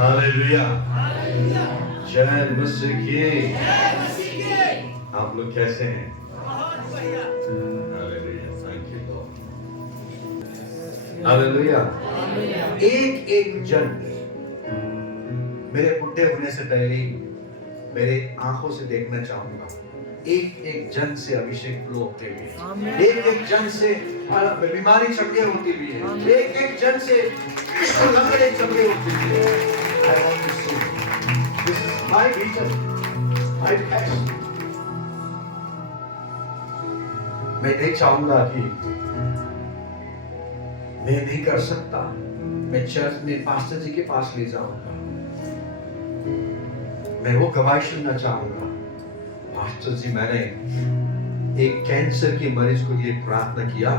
Hallelujah, जय मसीह की। आप लोग कैसे हैं? Hallelujah, thank you Lord. Hallelujah. एक एक जन मेरे बुढ़े होने से पहले ही मेरे आंखों से देखना चाहूंगा। एक एक जन से अभिषेक फ्लो होते हुए, एक एक जन से बीमारी चंगे होती हुई है, एक एक जन से लंगड़े चंगे होती हुई है। I want to see. This is my vision, my passion. मैं नहीं चाहूंगा कि मैं नहीं कर सकता, मैं चर्च में पास्टर जी के पास ले जाऊंगा, मैं वो गवाही सुनना चाहूंगा। पास्टर जी, मैंने एक कैंसर के मरीज को लिए प्रार्थना किया,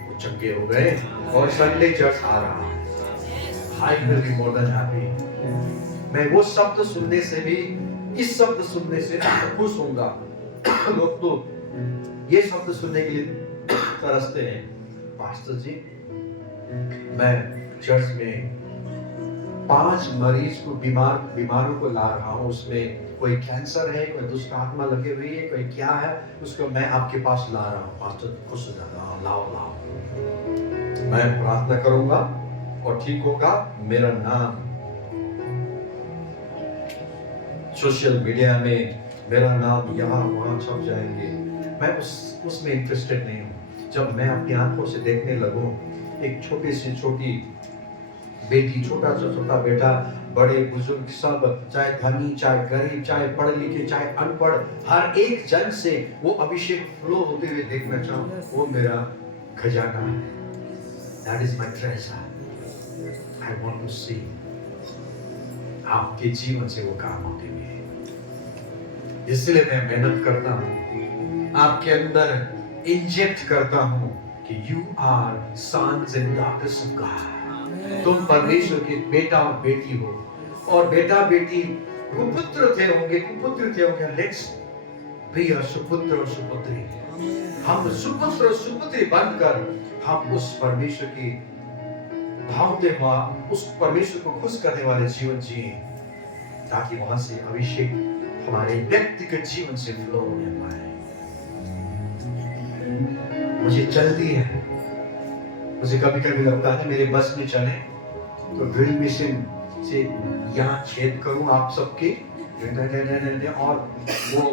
वो चंगे हो गए और संडे चर्च आ रहा। I will be more than happy. मैं वो शब्द सुनने से भी, इस शब्द सुनने से खुश होऊंगा। लोग तो ये शब्द सुनने के लिए तरसते हैं। पास्टर जी, मैं चर्च में 5 मरीज को बीमारों को ला रहा हूँ, उसमें कोई कैंसर है, कोई दुष्ट आत्मा लगे हुई है, कोई क्या है, उसको मैं आपके पास ला रहा हूँ। पास्टर खुश हो जाता है, लाओ। मैं प्रार्थना करूंगा और ठीक होगा। मेरा नाम सोशल मीडिया में, मेरा नाम यहाँ वहाँ छप जाएंगे। मैं उसमें इंटरेस्टेड नहीं हूँ। जब मैं अपनी आंखों से देखने लगूं, एक छोटी से छोटी बेटी, छोटा से छोटा बेटा, बड़े बुजुर्ग सब, चाहे धनी चाहे गरीब, चाहे पढ़े लिखे चाहे अनपढ़, हर एक जन से वो अभिषेक फ्लो होते हुए देखना चाहूँ, वो मेरा खजाना है। That is my treasure. I want to see. आपके जीवन से वो काम होते हुए, इसलिए मैं मेहनत करता हूँ, आपके अंदर इंजेक्ट करता हूँ कि you are sons and daughters of God. तुम परमेश्वर के बेटा और बेटी हो, और बेटा बेटी कुपुत्र थे होंगे। लेट्स बी अ सुपुत्र और सुपुत्री। हम सुपुत्र और सुपुत्री बनकर हम उस परमेश्वर की भावते हुआ, उस परमेश्वर को खुश करने वाले जीवन जिए, ताकि वहां से अभिषेक हमारे व्यक्तिगत जीवन से फ्लो होने पाए। मुझे जल्दी है, मुझे कभी कभी लगता है मेरे बस में चले तो ड्रिल मशीन से यहाँ छेद करूं आप सबके, और वो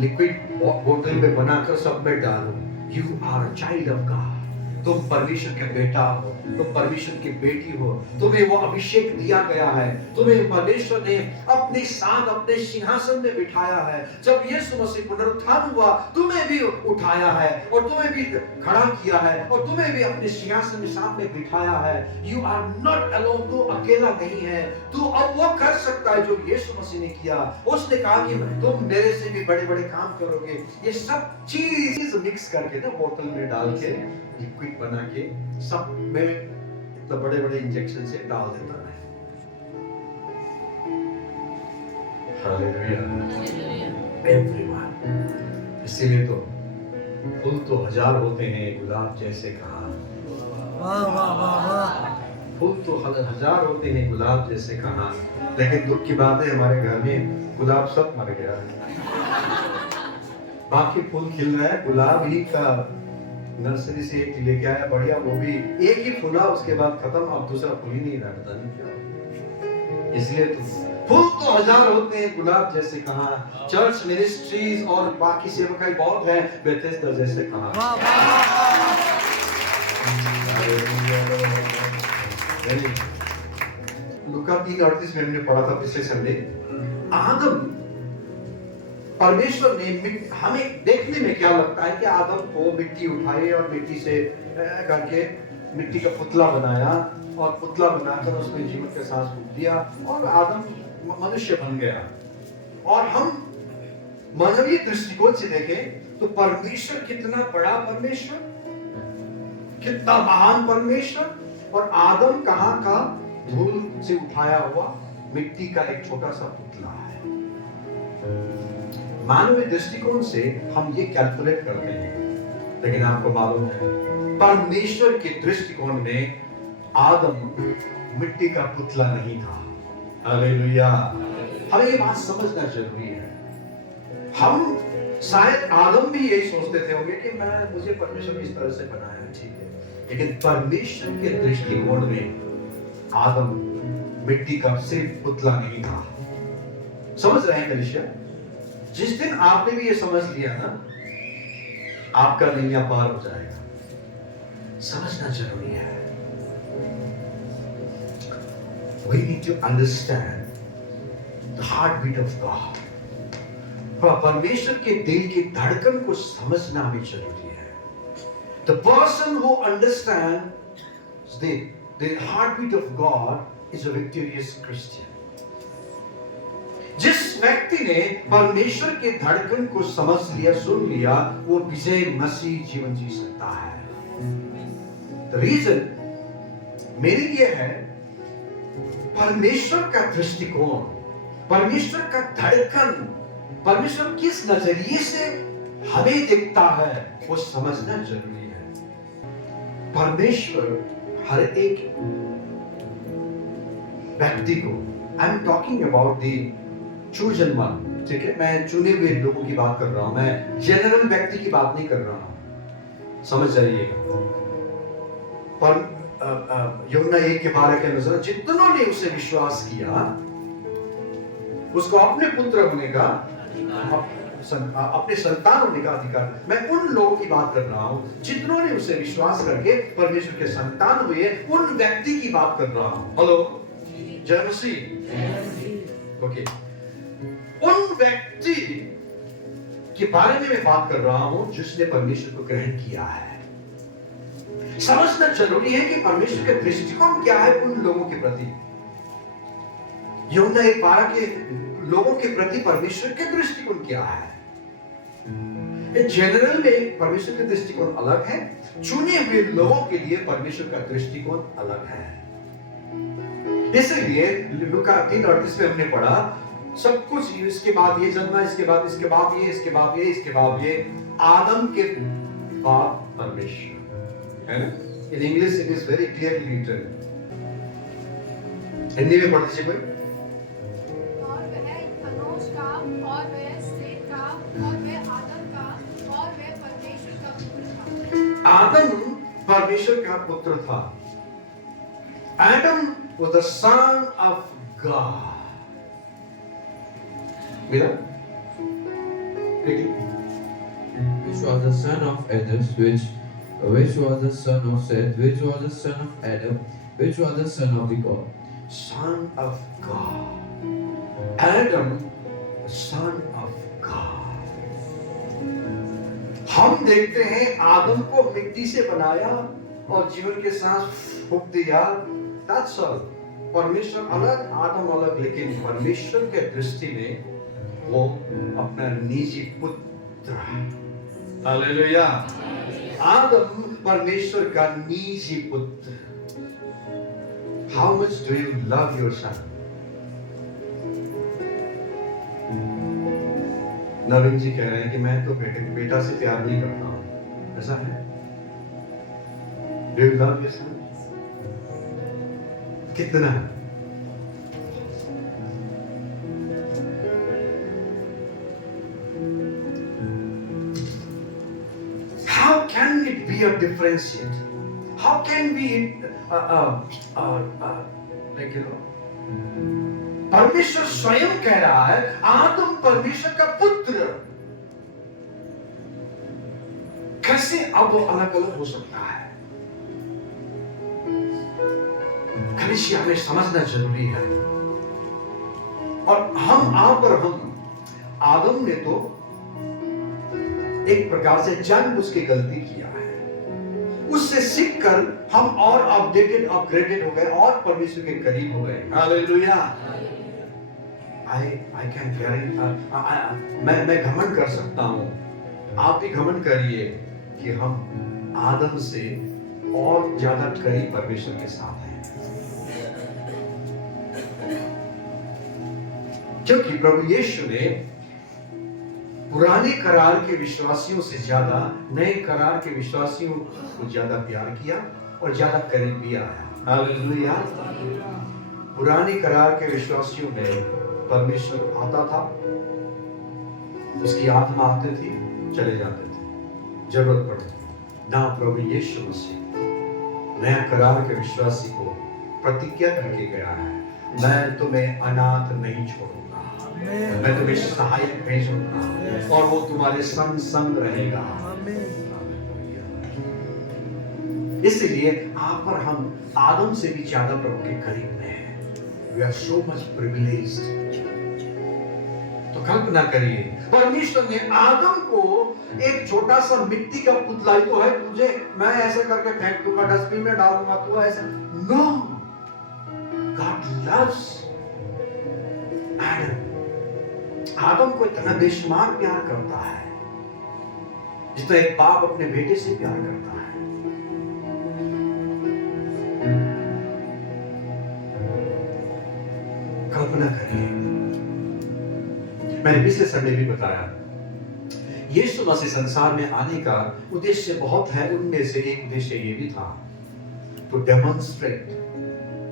लिक्विड बोतल में बनाकर सब में डालूं। You are a child of God. तुम परमेश्वर के बेटा हो, तुम परमेश्वर की बेटी हो, तुम्हें वो अभिषेक दिया गया है, तुम्हें परमेश्वर ने अपने साथ अपने सिंहासन में बिठाया है। जब यीशु मसीह पुनरुत्थान हुआ, तुम्हें भी उठाया है और तुम्हें भी खड़ा किया है और तुम्हें भी अपने सिंहासन में सामने बिठाया है। यू आर नॉट अलोन, तू अकेला नहीं है। तू अब वो कर सकता है जो यीशु मसीह ने किया। उसने कहा कि तुम मेरे से भी बड़े बड़े काम करोगे। ये सब चीज मिक्स करके ना बोतल में डाल के, लिक्विड बना के, सब में इतना बड़े बड़े इंजेक्शन से डाल देता है। Hallelujah, everyone. इसीलिए तो फूल तो 1000 होते हैं, गुलाब जैसे कहाँ। वाह वाह वाह वाह। फूल तो 1000 होते हैं, गुलाब जैसे कहाँ, लेकिन दुख की बात है हमारे घर में गुलाब सब मर गया है। बाकी फूल खिल रहा है, गुलाब ही का नर्सरी से एक लेके आया बढ़िया, वो भी एक ही फूला, उसके बाद खत्म, अब दूसरा फूल ही नहीं रहा, पता नहीं क्या। इसलिए तो फूल तो 1000 होते हैं, गुलाब जैसे कहाँ। चर्च मिनिस्ट्रीज और बाकी सेवकाई बहुत है, बेथेस्दा जैसे कहाँ। लूका 3:38 में हमने पढ़ा था पिछले संडे। आदम, परमेश्वर ने हमें देखने में क्या लगता है कि आदम को मिट्टी उठाई और मिट्टी से करके मिट्टी का पुतला बनाया, और पुतला बनाकर उसमें जीवन के सांस फूंक दिया और आदम मनुष्य बन गया। और हम मानवीय दृष्टिकोण से देखें तो परमेश्वर कितना बड़ा परमेश्वर, कितना महान परमेश्वर, और आदम कहाँ का धूल से उठाया हुआ मिट्टी का एक छोटा सा पुतला है। मानवीय दृष्टिकोण से हम ये कैलकुलेट करते हैं, लेकिन आपको मालूम है परमेश्वर के दृष्टिकोण में आदम मिट्टी का पुतला नहीं था। हालेलुया। हमें ये बात समझना जरूरी है। हम शायद आदम भी यही सोचते थे होंगे कि मुझे परमेश्वर ने इस तरह से बनाया है, ठीक है, लेकिन परमेश्वर के दृष्टिकोण में आदम मिट्टी का सिर्फ पुतला नहीं था। समझ रहे हैं कलीसिया? जिस दिन आपने भी ये समझ लिया ना, आपका नैया पार हो जाएगा। समझना जरूरी है। We need to understand the heartbeat of God. परमेश्वर के दिल की धड़कन को समझना हमें जरूरी है। The person who understands the heartbeat of God is a victorious Christian. जिस व्यक्ति ने परमेश्वर के धड़कन को समझ लिया, सुन लिया, वो विजय मसीह जीवन जी सकता है। The reason मेरे लिए है परमेश्वर का दृष्टिकोण, परमेश्वर का धड़कन, परमेश्वर किस नजरिए से हमें दिखता है, वो समझना जरूरी है। परमेश्वर हर एक व्यक्ति को, I am talking about the chosen one, ठीक है, मैं चुने हुए लोगों की बात कर रहा हूं, मैं जनरल व्यक्ति की बात नहीं कर रहा हूं, समझ जाइएगा। पर यूहन्ना 1:12 के अनुसार जितनों ने उसे विश्वास किया, उसको अपने पुत्र होने का, अपने संतान होने का अधिकार। मैं उन लोगों की बात कर रहा हूं जितनों ने उसे विश्वास करके परमेश्वर के संतान हुए, उन व्यक्ति की बात कर रहा हूं। हेलो, जय मसीह। ओके, उन व्यक्ति के बारे में मैं बात कर रहा हूं जिसने परमेश्वर को ग्रहण किया है। समझना जरूरी है कि परमेश्वर का दृष्टिकोण क्या है उन लोगों के प्रति। यूहन्ना 1:12 के लोगों के प्रति परमेश्वर के दृष्टिकोण क्या है। जनरल में परमेश्वर का दृष्टिकोण अलग है, चुने हुए लोगों के लिए परमेश्वर का दृष्टिकोण अलग है। इसलिए लूका 3:38 में हमने पढ़ा, सब कुछ इसके बाद ये जन्मा, इसके बाद ये, इसके बाद ये, आदम के बाद परमेश्वर, है ना? In English it is very clearly written. Hindi में पढ़ दीजिए कोई। और वह अनोश का, और वह सेत का, और वह आदम का, और वह परमेश्वर का पुत्र था। आदम परमेश्वर का पुत्र था। Adam was the son of God. Mira, which was the son of Adam, which was the son of Seth, which was the son of Adam, which was the son of the God. Son of God. Adam, son of God. हम देखते हैं आदम को मिट्टी से बनाया और जीवन के सांस फूंक दिया। That's all. परमेश्वर अलग, आदम अलग, लेकिन परमेश्वर के दृष्टि में वो अपना निजी पुत्र है। हालेलुया। आदम परमेश्वर का निजी पुत्र। How much do you love your son? नवीन जी कह रहे हैं कि मैं तो बेटा से प्यार नहीं करता हूं, ऐसा है? Do you love your son? कितना? How can it be a differentiate? How can we like you know, परमेश्वर स्वयं कह रहा है आदम परमेश्वर का पुत्र, कैसे अब वो अलग अलग हो सकता है? कलीसिया हमें समझना जरूरी है। और हम आप और हम, आदम ने तो एक प्रकार से जानबूझ के गलती किया है, उससे सीखकर हम और अपडेटेड, अपग्रेडेड हो गए और परमेश्वर के करीब हो गए। हालेलुया। I can guarantee, मैं घमंड कर सकता हूं, आप भी घमंड करिए कि हम आदम से और ज्यादा करीब परमेश्वर के साथ हैं, क्योंकि प्रभु यीशु ने पुराने करार के विश्वासियों से ज्यादा नए करार के विश्वासियों को ज्यादा प्यार किया और ज्यादा करीब भी आया। हालेलुया। पुरानी करार के विश्वासियों में परमेश्वर आता था, उसकी आत्मा आती थी, चले जाते थे, जरूरत पड़ती ना। प्रभु यीशु मसीह नया करार के विश्वासी को प्रतिज्ञा करके गया है, मैं तुम्हें अनाथ नहीं छोड़ूंगा, मैं तुम्हें सहायक भेजूंगा और वो तुम्हारे संग संग रहेगा। इसलिए आप और हम आदम से भी ज्यादा प्रभु के करीब में हैं। We are so much privileged। तो कल्पना करिए, परमेश्वर ने आदम को एक छोटा सा मिट्टी का पुतला ही तो है, तुझे मैं ऐसे करके फेंक दूंगा, डस्टबिन में डाल दूंगा, तू ऐसा। No, God loves Adam। आदम को इतना बेशुमार प्यार करता है जितना एक बाप अपने बेटे से प्यार करता है। कल्पना करिए, मैंने पिछले संडे भी बताया, यीशु मसीह संसार में आने का उद्देश्य बहुत है। उनमें से एक उद्देश्य ये भी था, टू डेमोन्स्ट्रेट,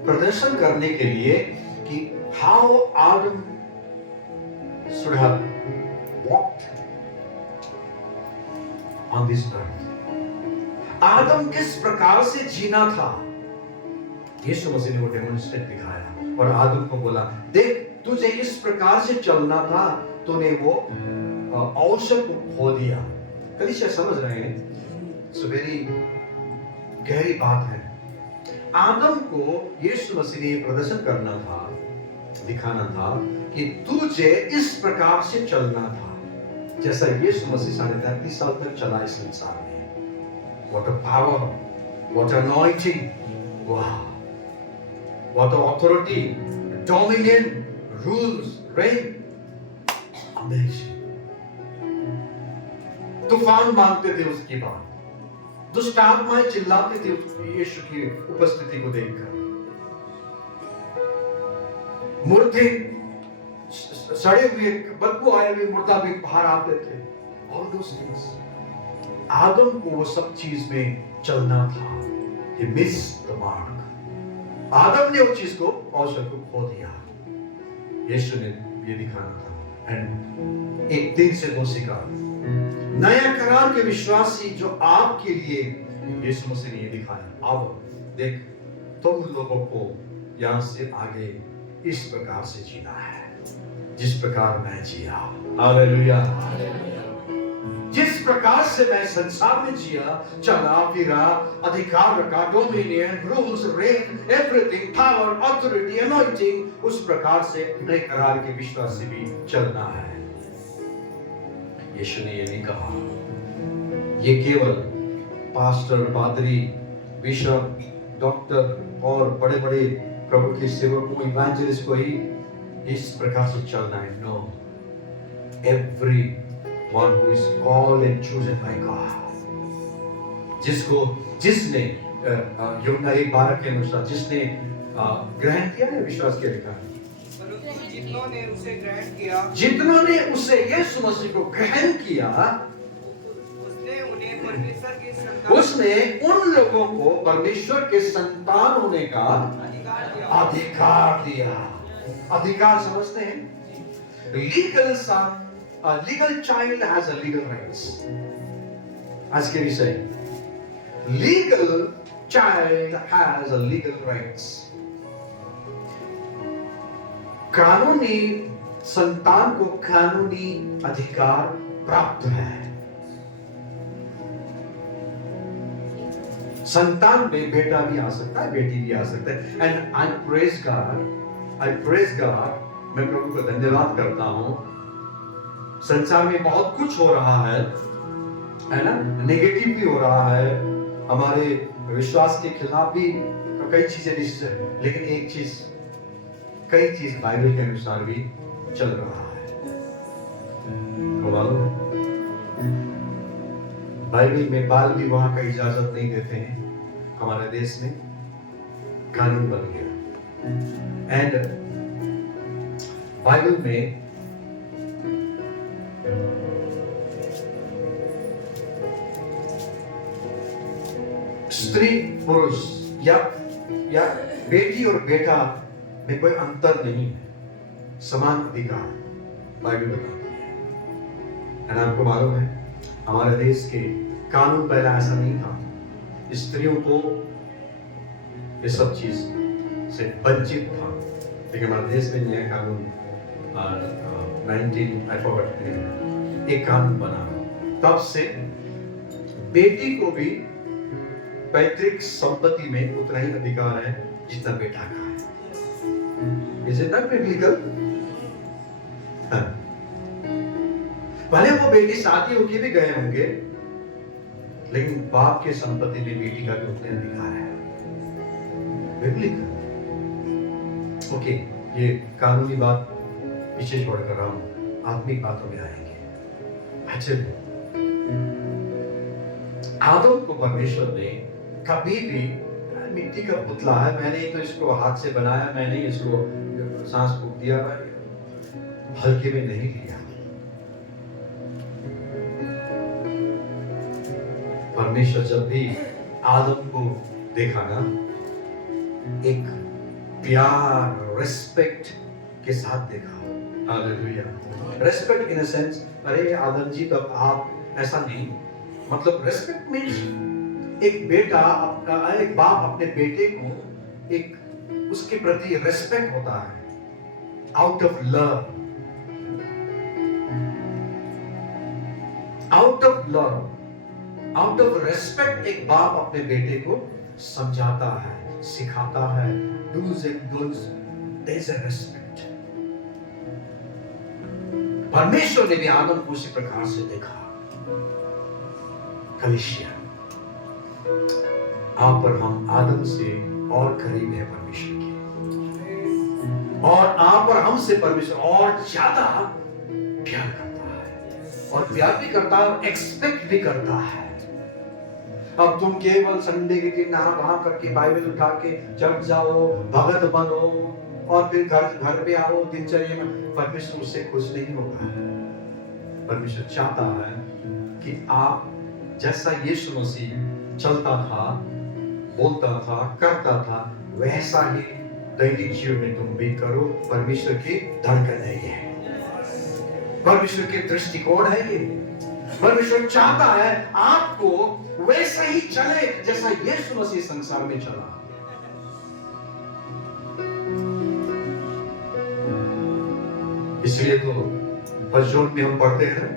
प्रदर्शन करने के लिए कि how Adam should have walked on this earth। आदम किस प्रकार से जीना था, यीशु मसीह ने वो डेमोन्स्ट्रेट दिखाया और आदम को बोला, देख तुझे इस प्रकार से चलना था, तूने वो अवसर को खो दिया। कलीसिया समझ रहे हैं? इट्स वेरी गहरी बात है। आदम को यीशु मसीह ने प्रदर्शन करना था, दिखाना था कि तुझे इस प्रकार से चलना था जैसा यीशु मसीह 33.5 साल तक चला इस संसार में। What a power, what anointing, wow, what authority, dominion, rules, reign, amazing। तूफान मांगते थे उसकी बात, दुष्ट आत्माएं चिल्लाते थे यीशु की उपस्थिति को देखकर, मुर्दे सड़े हुए बदबू आए हुए मुर्दा भी बाहर आते थे। All those things। आदम को वो सब चीज में चलना था। He missed the mark। आदम ने वो चीज को, अवसर को खो दिया। यीशु ने ये दिखाना था। एंड एक दिन से वो सिखा, नया करार के विश्वासी जो आपके लिए यीशु मसीह ने ये दिखाया। अब देख, तुम लोगों को यहां से आगे इस प्रकार से जीना है जिस प्रकार मैं जिया। हालेलुया। जिस प्रकार से मैं संसार में जिया, चला फिरा, अधिकार रखा, dominion, rules, rain, everything, power, authority, anointing, उस प्रकार से नए करार के विश्वास से भी चलना है। यीशु ने ये नहीं कहा ये केवल पास्टर, पादरी, बिशप, डॉक्टर और बड़े बड़े प्रभु के सेवकों, इवेंजलिस्ट को ही इस प्रकार से चलना है। No, every one who is called and chosen by God, जिसने यूहन्ना 1:12 के अनुसार जिसने ग्रहण किया है, विश्वास किया, लिखा है, जितनों ने उसे ग्रहण किया, जितनों ने उसे यीशु मसीह को ग्रहण किया, उसने उन्हें परमेश्वर के संतान, उसने उन लोगों को परमेश्वर के संतान होने का अधिकार दिया। अधिकार समझते हैं? Legal son, legal child has a legal rights. आज के विषय, legal child has a legal rights. कानूनी संतान को कानूनी अधिकार प्राप्त है। संतान में बेटा भी आ सकता है, बेटी भी आ सकता है। एंड आई प्रेज गॉड, मैं प्रभु को धन्यवाद करता हूं। संसार में बहुत कुछ हो रहा है ना, नेगेटिव भी हो रहा है, हमारे विश्वास के खिलाफ भी कई चीजें, लेकिन एक चीज, कई चीज बाइबल के अनुसार भी चल रहा है। तो मालूम है, बाइबल में बाल विवाह का इजाजत नहीं देते हैं। हमारे देश में कानून बन गया। एंड बाइबल में स्त्री पुरुष या या बेटी और बेटा में कोई अंतर नहीं है, समान अधिकार बाइबल बताती है। और आपको मालूम है हमारे देश के कानून पहले ऐसा नहीं था, स्त्रियों को ये सब चीज से वंचित था, लेकिन हमारे देश में नया कानून 19 I forgot एक कानून बना, तब से बेटी को भी पैतृक संपत्ति में उतना ही अधिकार है जितना बेटा का है। Is it not biblical? हाँ। भले वो बेटी शादी होके भी गए होंगे, लेकिन बाप के संपत्ति में बेटी का भी उतने अधिकार है। बिब्लिकल। ओके, ये कानूनी बात पीछे छोड़ कर रहा हूं, आत्मिक बातों में आएंगे। अच्छा, आदम को परमेश्वर ने कभी भी मिट्टी का पुतला है, मैंने ही तो इसको हाथ से बनाया, मैंने ही इसको सांस फूंक दिया, हल्के में नहीं लिया। परमेश्वर जब भी आदम को देखा ना, एक प्यार, रेस्पेक्ट के साथ देखा। Hallelujah. Respect in a sense, अरे आदम जी तब आप ऐसा नहीं, मतलब रेस्पेक्ट मीन्स एक बेटा, एक बाप अपने बेटे को एक उसके प्रति रेस्पेक्ट होता है, out of love, out of love, out of respect एक बाप अपने बेटे को समझाता है, सिखाता है, dos and don'ts, there is a respect. परमेश्वर ने भी आदम को उसी प्रकार से देखा। कलीसिया, आप और हम आदम से और करीब है परमेश्वर के, और आप और हमसे परमेश्वर और ज्यादा प्यार करता है, और प्यार भी करता है और एक्सपेक्ट भी करता है। अब तुम केवल संडे के दिन नहा वहां करके बाइबल उठा के चर्च जाओ, भगत बनो और फिर घर पे आओ, दिनचर्या में, परमेश्वर उससे खुश नहीं होगा। परमेश्वर चाहता है कि आप जैसा यीशु मसीह चलता था, बोलता था, करता था, वैसा ही दैनिक जीवन में तुम भी करो। परमेश्वर की धड़कन है ये, परमेश्वर के दृष्टिकोण है ये। परमेश्वर चाहता है आपको वैसा ही चले जैसा यीशु मसीह संसार में चला। इसलिए तो पशुओं में हम पढ़ते हैं,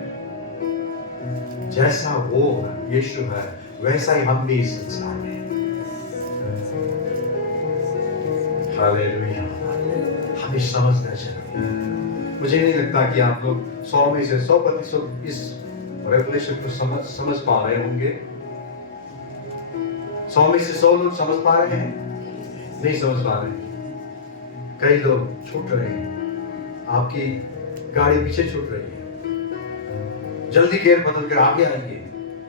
जैसा वो यीशु है वैसा ही हम भी इस संसार में। हालेलुया। हमें समझना चाहिए। मुझे नहीं लगता कि आप लोग 100 में से 100% इस रेवलेशन को समझ पा रहे होंगे। 100 में से 100 लोग समझ पा रहे हैं? नहीं समझ पा रहे। कई लोग छूट रहे हैं, आपकी गाड़ी पीछे छूट रही है। जल्दी गेयर बदल कर आगे आइए,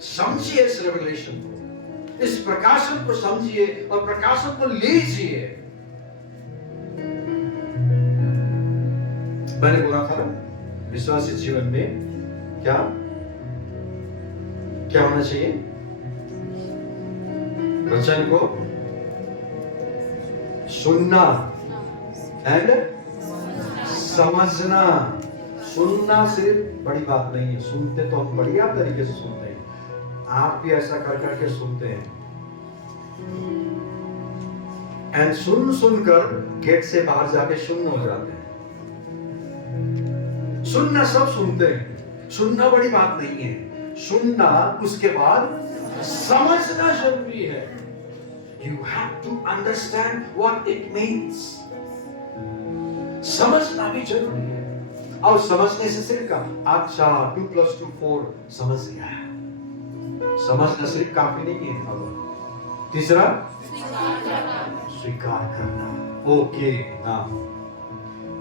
समझिए इस रेवलेशन को, इस प्रकाशन को समझिए और प्रकाशन को लीजिए। मैंने बोला था ना, विश्वासी जीवन में क्या होना चाहिए? वचन को सुनना एंड समझना। सुनना सिर्फ बड़ी बात नहीं है, सुनते तो हम बढ़िया तरीके से सुनते हैं, आप भी ऐसा कर करके सुनते हैं। एंड सुनकर गेट से बाहर जाके शून्य हो जाते हैं। सुनना सब सुनते हैं, सुनना बड़ी बात नहीं है, सुनना उसके बाद समझना जरूरी है। You have to understand what it means. समझना भी जरूरी है, और समझने से सिर्फ का अच्छा 2 + 2 4 समझ गया है, समझना सिर्फ काफी नहीं है। अब तीसरा स्वीकार करना। ओके, हाँ,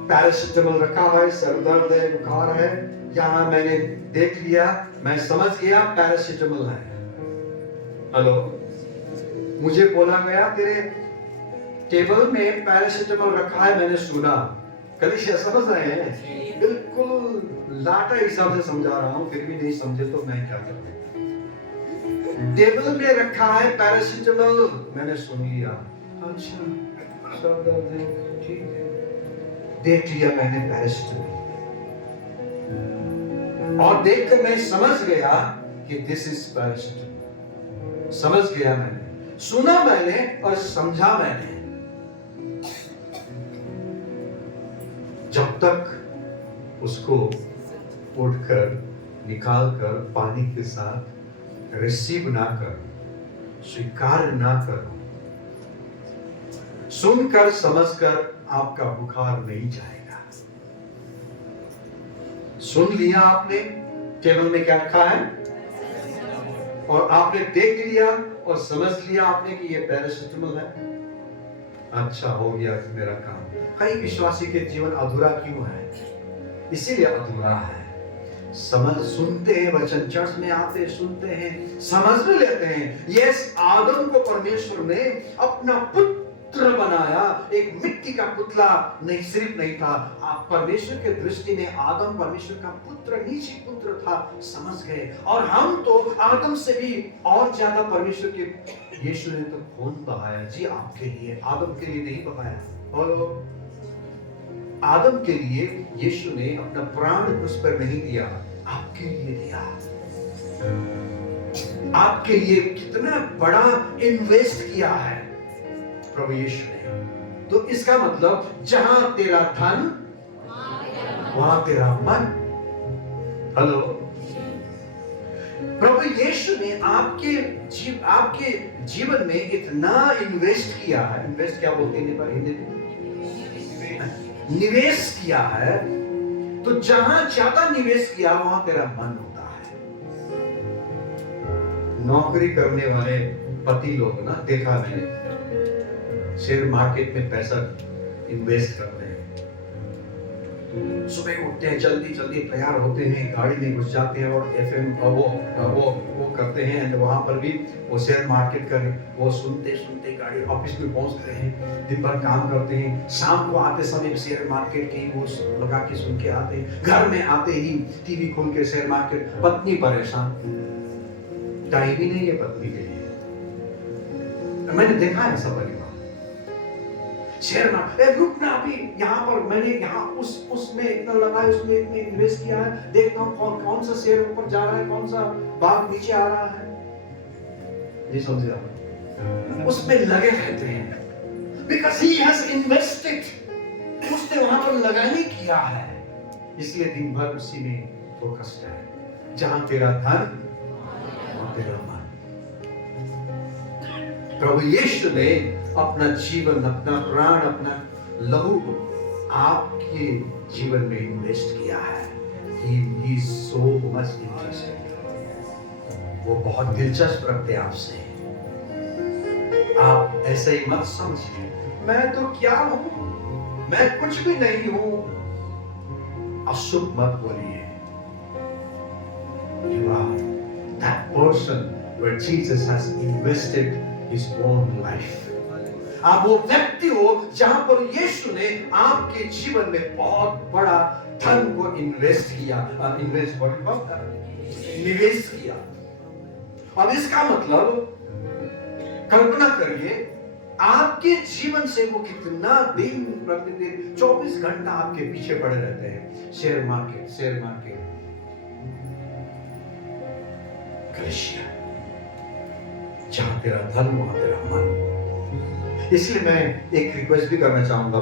पैरासिटामोल रखा है, सर दर्द है, बुखार है, यहाँ मैंने देख लिया, मैं समझ गया पैरासिटामोल है। हेलो, मुझे बोला गया तेरे टेबल में पैरासिटामोल रखा है, मैंने सुना। कलीसिया समझ रहे हैं? बिल्कुल लाटा हिसाब से समझा रहा हूँ, फिर भी नहीं समझे तो मैं क्या करूँ? टेबल में रखा है पैरासिटामोल, मैंने सुन लिया। अच्छा सर दर्द है, ठीक है। देख लिया मैंने पैरासिटामोल और देखकर मैं समझ गया कि दिस इज पैरासिटामोल। समझ गया मैंने, सुना मैंने और समझा मैंने। जब तक उसको उठकर निकालकर पानी के साथ रिसीव ना कर, स्वीकार ना करो, सुनकर समझकर आपका बुखार नहीं जाएगा। सुन लिया आपने, टेबल में क्या रखा है, और आपने देख लिया और समझ लिया आपने कि ये पैरासिटामोल है। अच्छा हो गया मेरा काम। कई विश्वासी के जीवन अधूरा क्यों है? इसीलिए अधूरा है। समझ सुनते हैं वचन, चर्च में आते सुनते हैं, समझ में लेते हैं। यस, आदम को परमेश्वर ने अपना पुत्र बनाया। एक मिट्टी का पुतला नहीं, सिर्फ नहीं था। आप परमेश्वर के दृष्टि में आदम परमेश्वर का पुत्र, नीची पुत्र था, समझ गए। और हम तो आदम से भी और ज्यादा परमेश्वर के, यीशु ने तो खून बहाया जी आपके लिए, आदम के लिए नहीं बहाया। और आदम के लिए यीशु ने अपना प्राण उस पर नहीं दिया, आपके लिए दिया। आपके लिए कितना बड़ा इन्वेस्ट किया है प्रभु यीशु ने। तो इसका मतलब जहां तेरा धन वहां तेरा मन। हेलो, प्रभु यीशु ने आपके जीवन में इतना इन्वेस्ट किया है। इन्वेस्ट क्या बोलते हैं हिंदी में? निवेश किया है। तो जहां ज्यादा निवेश किया वहां तेरा मन होता है। नौकरी करने वाले पति लोग ना, देखा मैंने, शेयर मार्केट में पैसा इन्वेस्ट करते हैं। सुबह उठते हैं, जल्दी जल्दी तैयार होते हैं, गाड़ी में घुस जाते हैं और एफएम वो करते हैं। वहां पर भी वो शेयर मार्केट कर, वो सुनते सुनते गाड़ी ऑफिस में पहुंचते हैं, दिन भर काम करते हैं। शाम को आते समय शेयर मार्केट की वो लगा के सुन के आते हैं। घर में आते ही टीवी खोल के शेयर मार्केट। पत्नी परेशान, टाइम ही नहीं है पत्नी के लिए। मैंने देखा है सब परिवार शेयर मार्केट, रुकना अभी यहाँ पर मैंने यहाँ उसमें इतना लगाया, उसमें इतने इन्वेस्ट किया है, देखता हूँ कौन सा शेयर ऊपर जा रहा है, कौन सा भाग नीचे आ रहा है। जी समझे आप? उसमें लगे रहते हैं, because he has invested, उसने वहां पर लगानी किया है, इसलिए दिन भर उसी में फोकस्ड है। जहां तेरा धन वहां तेरा मन। प्रभु यीशु ने अपना जीवन, अपना प्राण, अपना लहू आपके जीवन में इन्वेस्ट किया है। He is so much interested. वो बहुत दिलचस्प रखते हैं आपसे। आप ऐसे ही मत समझिए मैं तो क्या हूं, मैं कुछ भी नहीं हूं। अशुभ मत बोलिए। You are that person where Jesus has invested his own life. आप वो व्यक्ति हो जहां पर यीशु ने आपके जीवन में बहुत बड़ा धन को इन्वेस्ट किया, निवेश किया। अब इसका मतलब कल्पना करिए आपके जीवन से वो कितना दिन प्रतिदिन 24 घंटा आपके पीछे पड़े रहते हैं। Share market, share market. कलीसिया, जहां तेरा धन वहां तेरा मन। इसलिए मैं एक रिक्वेस्ट भी करना चाहूंगा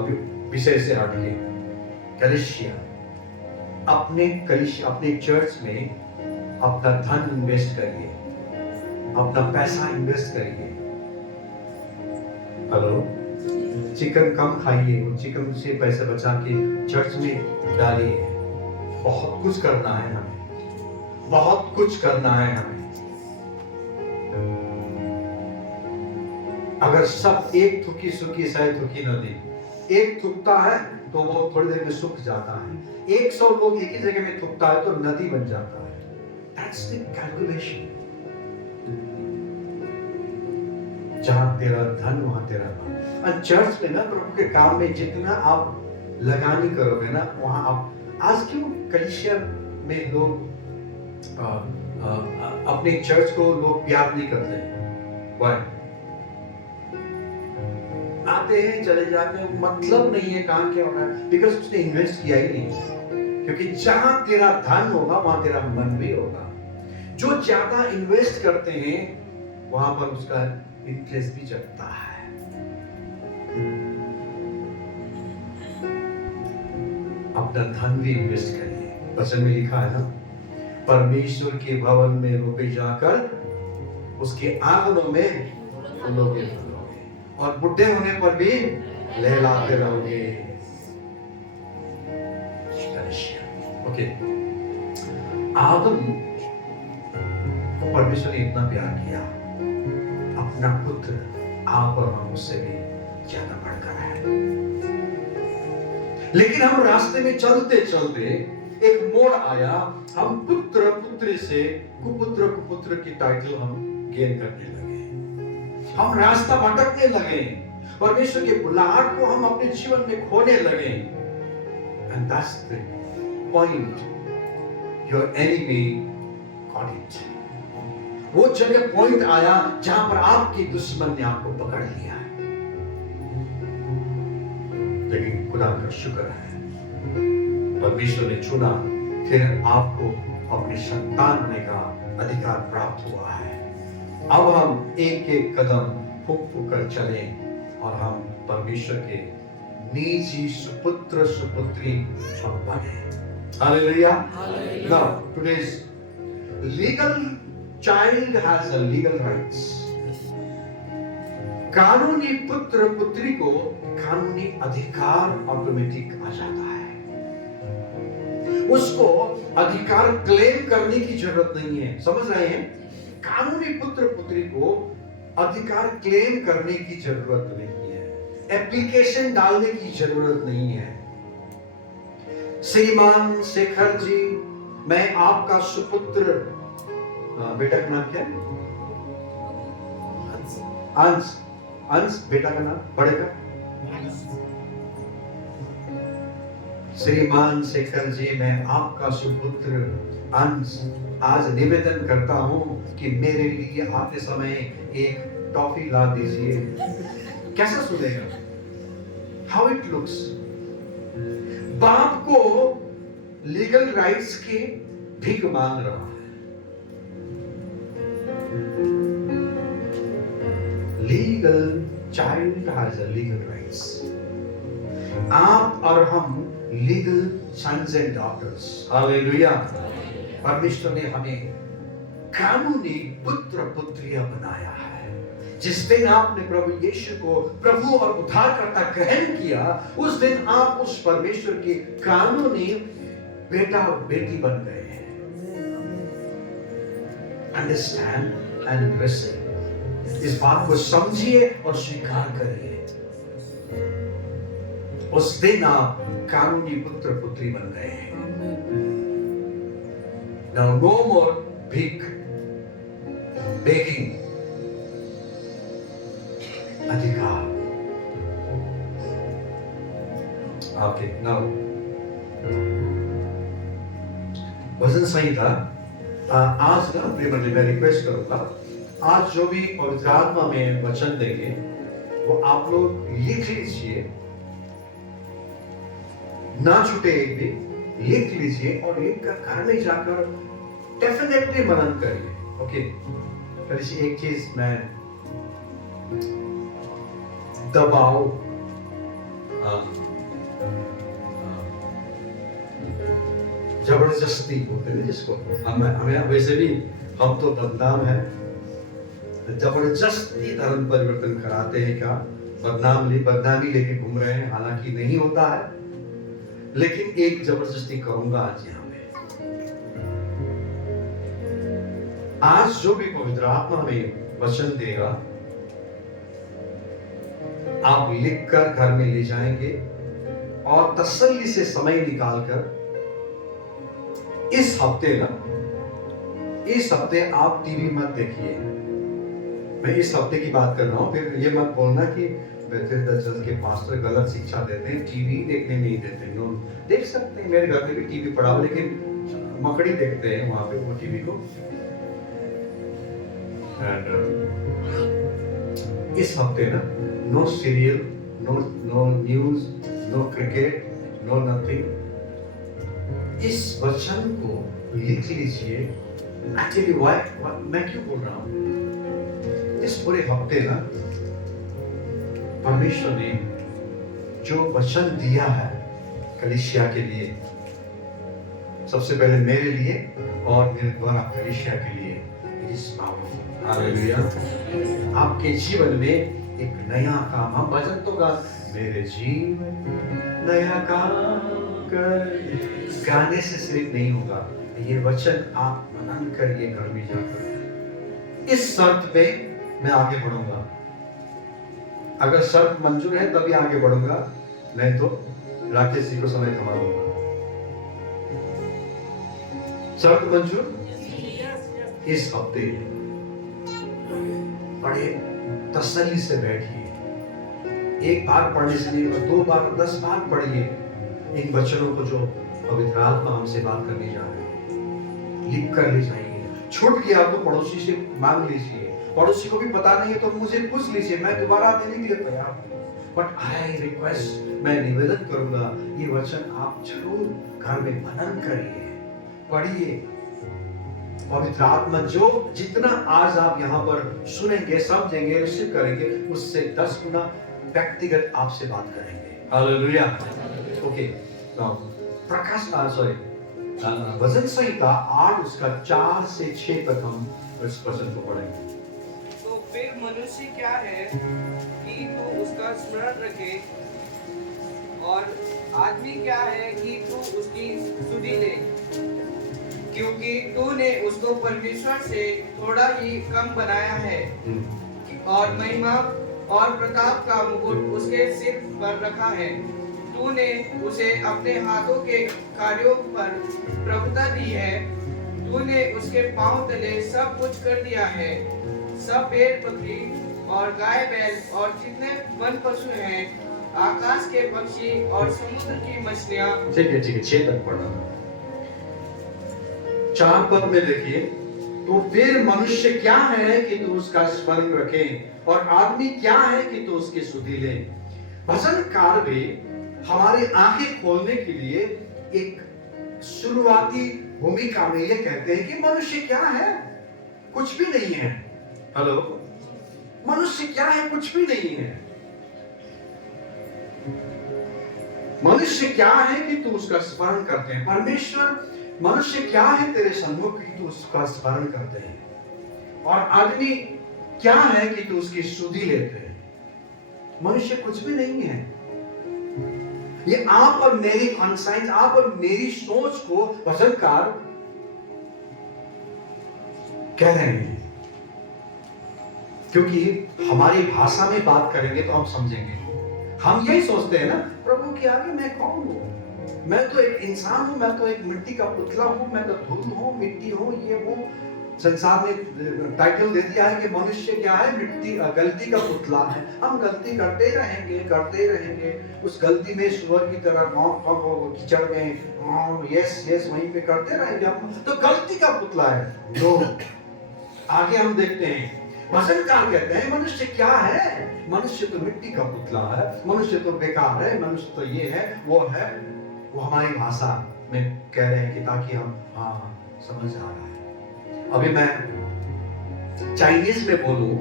विषय से हटके। कलीसिया, अपने चर्च में अपना धन इन्वेस्ट करिए, अपना पैसा इन्वेस्ट करिए। हेलो, चिकन कम खाइए, वो चिकन से पैसे बचा के चर्च में डालिए। बहुत कुछ करना है हमें, बहुत कुछ करना है हमें। अगर सब एक थुकी सुखी सह थुकी नदी, एक थुकता है तो वो थोड़ी देर में सूख जाता है। 100 लोग एक ही जगह में थुकता है तो नदी बन जाता है। That's the calculation. जहां तेरा धन वहां तेरा मन। और चर्च में ना प्रभु के काम में जितना आप लगानी करोगे ना, वहां आप। आज क्यों कलीसिया में लोग अपने चर्च को लोग प्यार नहीं करते हैं? Why? आते हैं चले जाते हैं, मतलब नहीं है कहां क्या हो रहा है, बिकॉज उसने इन्वेस्ट किया ही नहीं। क्योंकि जहां तेरा धन होगा वहां तेरा मन भी होगा। जो ज्यादा इन्वेस्ट करते हैं वहां पर उसका इंटरेस्ट भी जगता है। अपना धन भी इन्वेस्ट करिए। वचन में लिखा है ना, परमेश्वर के भवन में रोपे जाकर उसके आंगनों में फूलोगे और बुढ़े होने पर भी लहलाते रहोगे। ओके, आदम को परमेश्वर ने इतना प्यार किया, अपना पुत्र आप और हम उससे भी ज्यादा बढ़कर है। लेकिन हम रास्ते में चलते चलते एक मोड़ आया, हम पुत्र पुत्री से कुपुत्र कुपुत्र की टाइटल हम गेन करने लगे। हम रास्ता भटकने लगे, परमेश्वर के बुलाहट को हम अपने जीवन में खोने लगे। And that's the point. Your enemy got it. वो जगह पॉइंट आया जहां पर आपके दुश्मन ने आपको पकड़ लिया। लेकिन खुदा का शुक्र है, परमेश्वर ने चुना, फिर आपको अपनी संतान होने का अधिकार प्राप्त हुआ है। अब हम एक एक कदम फूक फूक कर चले और हम परमेश्वर के निजी सुपुत्र सुपुत्री हम बने। Hallelujah. Now today's legal child has a legal rights. कानूनी पुत्र पुत्री को कानूनी अधिकार ऑटोमेटिक आ जाता है। उसको अधिकार क्लेम करने की जरूरत नहीं है। समझ रहे हैं? कानूनी पुत्र पुत्री को अधिकार क्लेम करने की जरूरत नहीं है, एप्लीकेशन डालने की जरूरत नहीं है। श्रीमान शेखर जी, मैं आपका सुपुत्र, बेटा का नाम क्या है? अंश। अंश बेटा का नाम, बड़े का? श्रीमान शेखर जी, मैं आपका सुपुत्र अंश आज निवेदन करता हूं कि मेरे लिए आते समय एक टॉफी ला दीजिए। कैसा सुनेगा? How it looks? बाप को लीगल राइट्स की भीख मांग रहा है। Legal child has a legal rights. आप और हम legal sons and daughters. Hallelujah. परमेश्वर ने हमें कानूनी पुत्र पुत्रियां बनाया है। जिस दिन आपने प्रभु यीशु को प्रभु और उद्धारकर्ता ग्रहण किया, उस दिन आप उस परमेश्वर के कानूनी बेटा और बेटी बन गए हैं। Understand and receive. इस बात को समझिए और स्वीकार करिए। उस दिन आप कानूनी पुत्र पुत्री बन गए हैं। Now no more big begging. अधिकार। Okay, now वचन सही था। आज ना मैं रिक्वेस्ट करूंगा, आज जो भी पवित्र आत्मा में वचन देंगे वो आप लोग लिख लीजिए, ना छूटे एक भी, लिख लीजिए और लिख कर घर में जाकर डेफिनेटली मनन करिए। ओके, फिर एक चीज मैं दबाव जबरदस्ती बोलते हैं जिसको, हमें वैसे भी हम तो बदनाम है, जबरदस्ती धर्म परिवर्तन कराते हैं। क्या बदनामी लेके घूम रहे हैं, हालांकि नहीं होता है, लेकिन एक जबरदस्ती करूंगा आज यहाँ पे। आज जो भी पवित्र आत्मा में वचन देगा, आप लिखकर घर में ले जाएंगे और तसल्ली से समय निकालकर इस हफ्ते आप टीवी मत देखिए। मैं इस हफ्ते की बात कर रहा हूं, फिर ये मत बोलना कि चर्च के पास्टर गलत शिक्षा देते हैं, टीवी देखने नहीं देते हैं। देख सकते हैं, मेरे घर में भी टीवी पड़ा हो, लेकिन मकड़ी देखते हैं वहां पे वो टीवी को। इस हफ्ते ना no serial, no news, no cricket, no nothing. इस वचन को लिख लीजिए। एक्चुअली मैं क्यों बोल रहा हूं? इस पूरे हफ्ते ना परमेश्वर ने जो वचन दिया है कलीसिया के लिए, सबसे पहले मेरे लिए और मेरे द्वारा कलीसिया के लिए, इट इज पावरफुल। हालेलुया। आपके जीवन में एक नया काम, हम भजन तो गा, मेरे जीवन नया काम कर, गाने से सिर्फ नहीं होगा, ये वचन आप मनन करिए घर में जाकर। इस शर्त पे मैं आगे बढ़ूंगा, अगर शर्त मंजूर है तभी आगे बढ़ूंगा, नहीं तो राकेश जी को समय थमा दूंगा। शर्त मंजूर? इस हफ्ते बड़े तसल्ली से बैठिए, एक बार पढ़ने से नहीं, 2 बार 10 बार पढ़िए इन वचनों को जो पवित्र आत्मा हमसे बात करने जा रहे हैं। लिख कर ले जाइए। छूट गया तो पड़ोसी से मांग लीजिए, पड़ोसी को भी पता नहीं है तो मुझे पूछ लीजिए, मैं दोबारा देने के लिए तैयार हूं। बट आई रिक्वेस्ट, मैं निवेदन करूंगा, ये वचन आप जरूर घर में मनन करिए, पढ़िए। पवित्र आत्मा जो जितना आज आप यहाँ पर सुनेंगे, समझेंगे, रिसीव करेंगे, उससे 10 गुना व्यक्तिगत आपसे बात करेंगे। हालेलुया। ओके, नाउ प्रकाश वचन संहिता 8 उसका 4 से 6 तक हम इस वचन को पढ़ेंगे। तो फिर मनुष्य क्या है कि तू उसका स्मरण रखे, और आदमी क्या है कि तू उसकी सुधि ले, क्योंकि तूने उसको परमेश्वर से थोड़ा ही कम बनाया है, और महिमा और प्रताप का मुकुट उसके सिर पर रखा है। तूने उसे अपने हाथों के कार्यों पर प्रभुता दी है। तूने उसके पांव तले सब कुछ कर दिया है। सब भेड़ बकरी और गाय बैल और जितने वन पशु हैं, आकाश के पक्षी और समुद्र की मछलियां। ठीक है 6 तक पढ़ना। 4 पद में देखिए, तो फिर मनुष्य क्या है कि तू उसका स्मरण रखे, और आदमी क्या है कि तू उसकी सुधि ले। भजनकार भी हमारी आंखें खोलने के लिए एक शुरुआती भूमिका में ये कहते हैं कि मनुष्य क्या है? कुछ भी नहीं है। हेलो, मनुष्य क्या है? कुछ भी नहीं है। मनुष्य क्या है कि तू उसका स्मरण करते हैं। परमेश्वर, मनुष्य क्या है तेरे सन्मुख कि तू उसका स्मरण करते हैं, और आदमी क्या है कि तू उसकी सुधि लेते हैं। मनुष्य कुछ भी नहीं है। ये आप और मेरी कॉन्साइंस, आप और मेरी सोच को वचनकार कह रहे हैं, क्योंकि हमारी भाषा में बात करेंगे तो हम समझेंगे। हम यही सोचते हैं ना, प्रभु के आगे मैं कौन हूं? मैं तो एक इंसान हूं, मैं तो एक मिट्टी का पुतला हूं, मैं तो धूल हूं, मिट्टी हूं, ये हूं। संसार ने टाइटल दे दिया है कि मनुष्य क्या है? मिट्टी, गलती का पुतला है। हम गलती करते रहेंगे। उस गलती में सुअर की तरह कीचड़ में यस वहीं पे करते रहेंगे। हम तो गलती का पुतला है। नो, आगे हम देखते हैं, वचनकार कहते हैं मनुष्य क्या है? मनुष्य तो मिट्टी का पुतला है, मनुष्य तो बेकार है, मनुष्य तो ये है, वो है। वो हमारी भाषा में कह रहे हैं कि ताकि हम समझ आ रहा है। अभी मैं चाइनीज में बोलूं,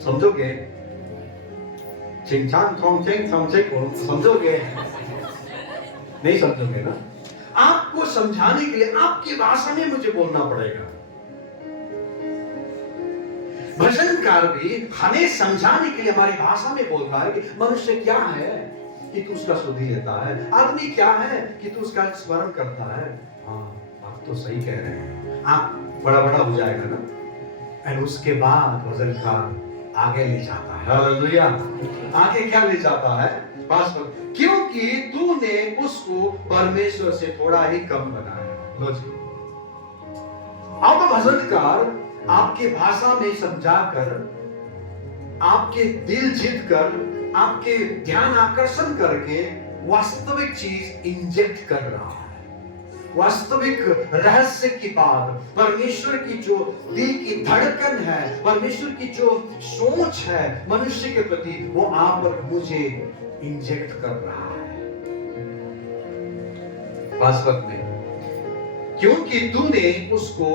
समझोगे? चिंचांग थोंगचेंग थोंगचेंग बोलूं, समझोगे? नहीं समझोगे ना? आपको समझाने के लिए आपकी भाषा में मुझे बोलना पड़ेगा। भजनकार भी हमें समझाने के लिए हमारी भाषा में बोल रहा है कि मनुष्य क्या है कि तू उसका सुधि लेता है, आदमी क्या है कि तू उसका स्मरण करता है। हाँ, आप तो सही कह रहे हैं। आप बड़ा हो जाएगा ना, और उसके बाद भजनकार आगे ले जाता है। हालेलुया। आगे क्या ले जाता है? क्योंकि तूने उसको परमेश्वर से थोड़ा ही कम बनाया। लो जी, अब भजनकार आपके भाषा में समझाकर, आपके दिल जीत कर, आपके ध्यान आकर्षण करके वास्तविक चीज इंजेक्ट कर रहा है। वास्तविक रहस्य की बात, परमेश्वर की जो दिल की धड़कन है, परमेश्वर की जो सोच है मनुष्य के प्रति, वो आप और मुझे इंजेक्ट कर रहा है वास्तव में, क्योंकि तूने उसको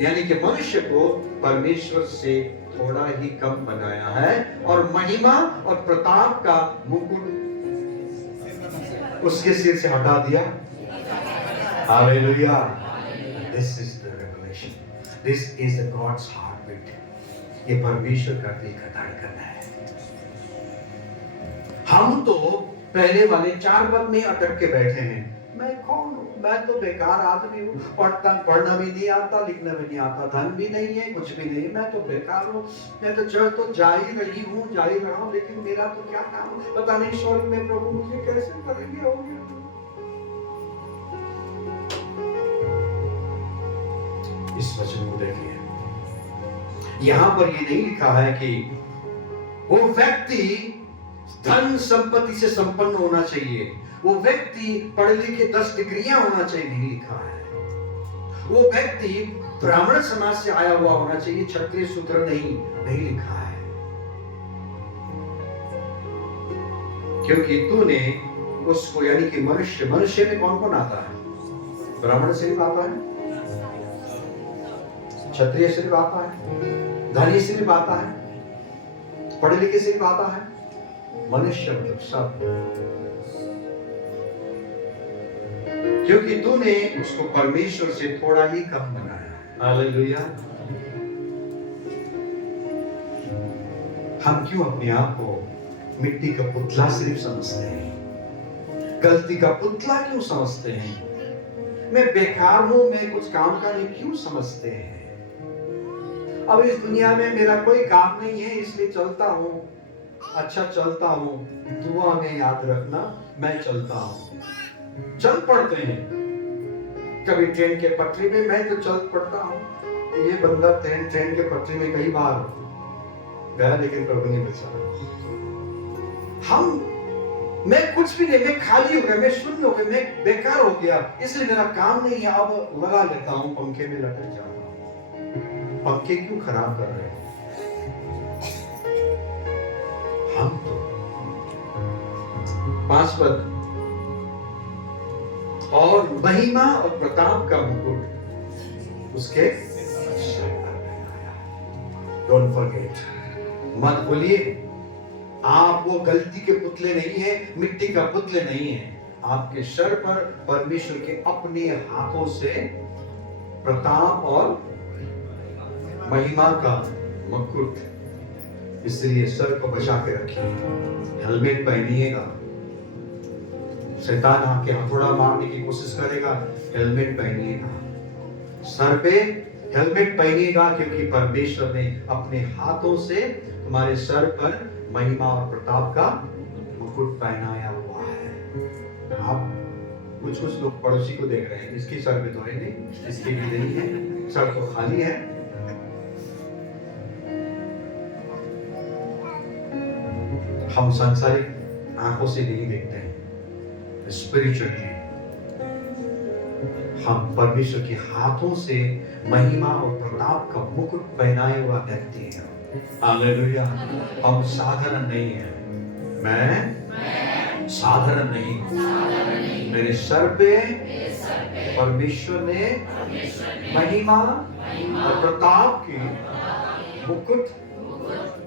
यानी कि मनुष्य को परमेश्वर से थोड़ा ही कम बनाया है और महिमा और प्रताप का मुकुट उसके सिर से हटा दिया। Hallelujah. This is the revelation. This is the God's heartbeat. ये परमेश्वर का दिल का धड़कन है। हम तो पहले वाले 4 पद में अटक के बैठे हैं। मैं कौन हूँ? मैं तो बेकार आदमी हूँ, पढ़ना भी नहीं आता, लिखना भी नहीं आता, धन भी नहीं है, कुछ भी नहीं, मैं तो बेकार हूँ, मैं तो चर्च तो जा ही रहा हूँ, लेकिन मेरा तो क्या काम, पता नहीं स्वर्ग में प्रभु मुझे कैसे करेंगे। होंगे इस वचन को देखिए, यहां पर ये नहीं लिखा है कि वो व्यक्ति धन संपत्ति से संपन्न होना चाहिए, वो व्यक्ति पढ़े लिखे 10 डिग्रियां होना चाहिए, नहीं लिखा है। वो व्यक्ति ब्राह्मण समाज से आया हुआ होना चाहिए, क्षत्रिय शूद्र नहीं लिखा है। क्योंकि तूने उसको यानी कि मनुष्य में कौन कौन आता है? ब्राह्मण से भी आता है, क्षत्रिय से भी आता है, धनी से भी आता है, पढ़े लिखे से भी आता है, मनुष्य मतलब सब। क्योंकि तूने उसको परमेश्वर से थोड़ा ही कम बनाया। हालेलुया। हम क्यों अपने आप को मिट्टी का पुतला सिर्फ समझते हैं? गलती का पुतला क्यों समझते हैं? मैं बेकार हूं, मैं कुछ काम का नहीं क्यों समझते हैं? अब इस दुनिया में मेरा कोई काम नहीं है, इसलिए चलता हूं, अच्छा चलता हूं, दुआ में याद रखना मैं चलता हूं। चल पड़ते हैं, कभी ट्रेन के पटरी में मैं तो चल पड़ता हूं। ये बंदा ट्रेन के पटरी में कई बार गया, लेकिन प्रभु ने बचाया। मैं कुछ भी नहीं, मैं खाली हो गया, मैं शून्य हो गया, मैं बेकार हो गया, इसलिए मेरा काम नहीं है, अब लगा लेता हूं, पंखे में लटक जाऊंगा। पंखे क्यों खराब कर रहे हैं? हम तो 5 पद, और महिमा और प्रताप का मुकुट उसके सर पर पहनाया। डोंट फॉरगेट, मत भूलिए, आप वो गलती के पुतले नहीं हैं, मिट्टी का पुतले नहीं हैं। आपके सर पर परमेश्वर के अपने हाथों से प्रताप और महिमा का मुकुट, इसलिए सर को बचा के रखिए। हेलमेट पहनिएगा, शैतान आपके हथौड़ा मारने की कोशिश करेगा, हेलमेट पहनिएगा, सर पे हेलमेट पहनिएगा, क्योंकि परमेश्वर ने अपने हाथों से तुम्हारे सर पर महिमा और प्रताप का मुकुट पहनाया हुआ है। आप कुछ लोग पड़ोसी को देख रहे हैं, इसकी सर पे तो है नहीं, इसकी भी नहीं है, सर तो खाली है। हम सांसारिक आंखों से नहीं देखते हैं, स्पिरिचुअली हम परमेश्वर के हाथों से महिमा और प्रताप का मुकुट पहनाए हुआ व्यक्ति हैं। हालेलुया। हम साधारण नहीं हैं, मैं साधारण नहीं, मेरे सर पे परमेश्वर ने महिमा और प्रताप की मुकुट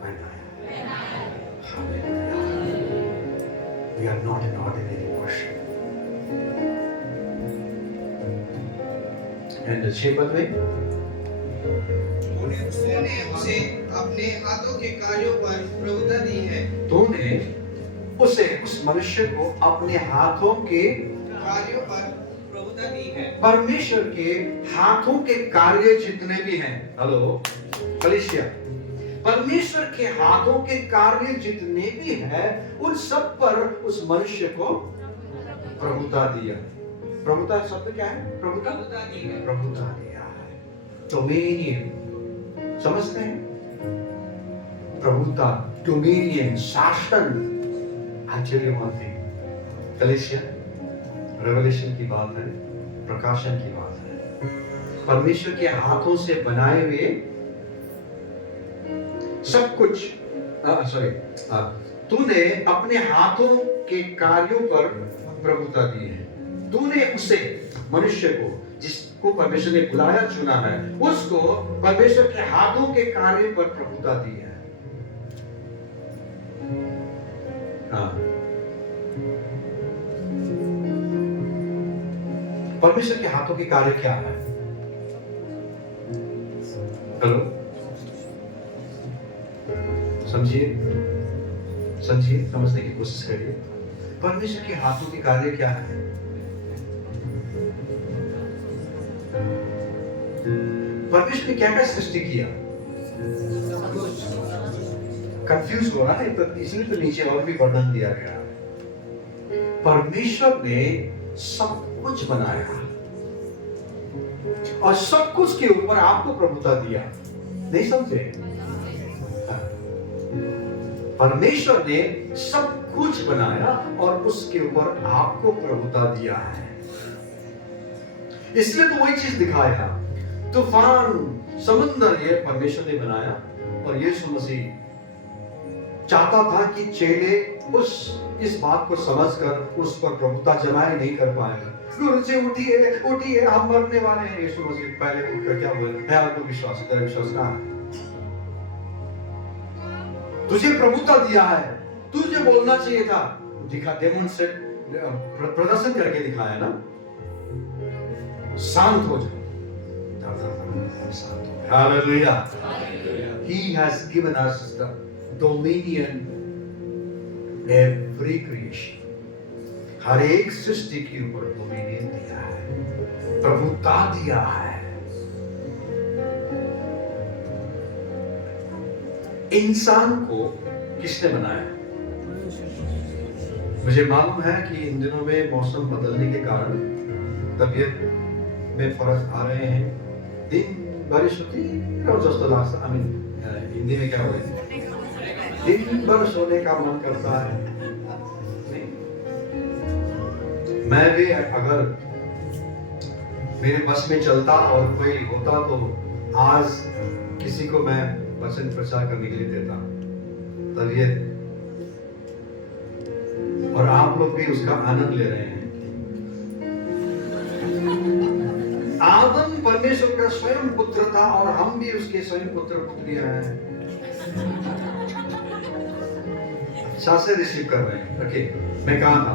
पहनाया। We are not an ordinary person. And the shepherd way? तूने उसे अपने हाथों के कार्यों पर प्रभुता दी है। तूने उस मनुष्य को अपने हाथों के कार्यों पर प्रभुता दी है। परमेश्वर के हाथों के कार्य जितने भी हैं, हेलो कलीसिया, परमेश्वर के हाथों के कार्य जितने भी हैं, उन सब पर उस मनुष्य को प्रभुता दिया। प्रभुता शब्द क्या है? प्रभुता दी है। प्रभुता दिया है, डोमिनियन, समझते हैं? प्रभुता, डोमिनियन, शासन। एक्चुअली वन थिंग, कलीसिया, रेवलेशन की बात है, प्रकाशन की बात है। परमेश्वर के हाथों से बनाए हुए सब कुछ, तूने अपने हाथों के कार्यों पर प्रभुता दी है। तूने उसे, मनुष्य को, जिसको परमेश्वर ने बुलाया चुना है, उसको परमेश्वर के हाथों के कार्यों पर प्रभुता दी है। परमेश्वर के हाथों के कार्य क्या है? हेलो, समझिए, समझने की कोशिश करिए। परमेश्वर के हाथों के कार्य क्या है? परमेश्वर ने क्या क्या सृष्टि किया? कंफ्यूज हो रहा है तो इसलिए तो नीचे और भी वर्णन दिया गया। परमेश्वर ने सब कुछ बनाया और सब कुछ के ऊपर आपको प्रभुता दिया। नहीं समझे? परमेश्वर ने सब कुछ बनाया और उसके ऊपर आपको प्रभुता दिया है। इसलिए तो वही चीज दिखाया। तूफान, समुद्र, ये परमेश्वर ने बनाया और यीशु मसीह चाहता था कि चेले इस बात को समझकर उस पर प्रभुता जमाए नहीं कर पाएगा। गुरु जी उठिए, हम मरने वाले हैं। यीशु मसीह पहले उठकर क्या बोले? है आपको विश्वास है? तेरा विश्वास कहाँ है? तुझे प्रभुता दिया है, तुझे बोलना चाहिए था। डेमोन्स्ट्रेट, प्रदर्शन करके दिखाया ना। शांत हो जाओ। Hallelujah. He has given us the dominion every creation. हर एक सृष्टि के ऊपर डोमिनियन दिया है, प्रभुता दिया है। इंसान को किसने बनाया? मुझे मालूम है कि इन दिनों में मौसम बदलने के कारण तबीयत में फर्क आ रहे हैं। दिन बारिश होती है, हिंदी में क्या हुआ, दिन भर सोने का मन करता है। मैं भी अगर मेरे बस में चलता और कोई होता तो आज किसी को मैं वचन प्रचार करने के लिए देता। तबीयत, और आप लोग भी उसका आनंद ले रहे हैं। आदम परमेश्वर का स्वयं पुत्र था और हम भी उसके स्वयं पुत्र पुत्रियां हैं। अच्छा से रिसीव कर रहे हैं। ओके, मैं कहा था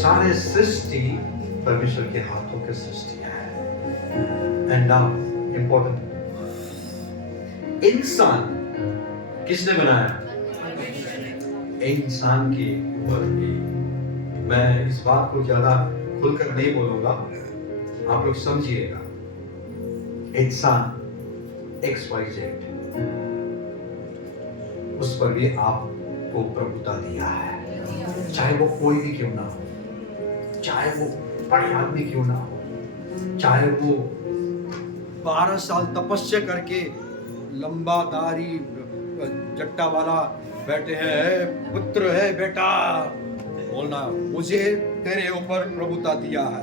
सारे सृष्टि परमेश्वर के हाथों की सृष्टि है। एंड नाउ इंपॉर्टेंट, इंसान किसने बनाया? इंसान के ऊपर भी। मैं इस बात को ज्यादा खुलकर नहीं बोलूंगा, आप लोग समझिएगा। इंसान XYZ, उस पर भी आपको प्रभुता दिया है। चाहे वो कोई भी क्यों ना हो, चाहे वो बड़े आदमी क्यों ना हो, चाहे वो 12 साल तपस्या करके लंबा दाढ़ी जट्टा वाला बैठे हैं, पुत्र है बेटा, बोलना मुझे तेरे ऊपर प्रभुता दिया है।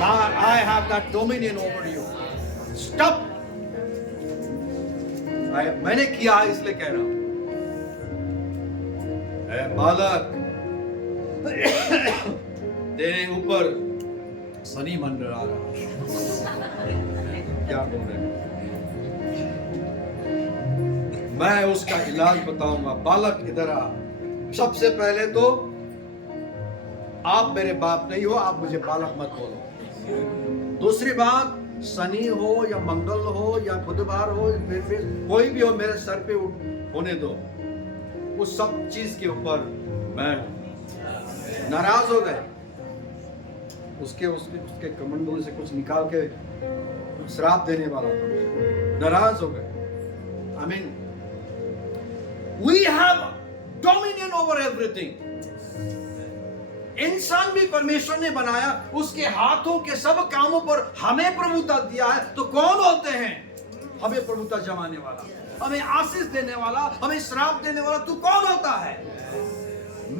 I have that dominion over you. Stop. मैंने किया है इसलिए कह रहा हूं। बालक, तेरे ऊपर शनि मंडरा रहा। क्या बोल रहे हैं? मैं उसका इलाज बताऊंगा। बालक इधर आ। सबसे पहले तो आप मेरे बाप नहीं हो, आप मुझे बालक मत बोलो। दूसरी बात, शनि हो या मंगल हो या बुधवार हो, फिर कोई भी हो, मेरे सर पे होने दो। उस सब चीज के ऊपर मैं नाराज हो गए। उसके कमंडलों से कुछ निकाल के श्राप देने वाला था। नाराज हो गए। I mean, we have dominion over everything. इंसान भी परमेश्वर ने बनाया, उसके हाथों के सब कामों पर हमें प्रभुता दिया है। तो कौन होते हैं हमें प्रभुता जमाने वाला, हमें आशीष देने वाला, हमें श्राप देने वाला? तू कौन होता है?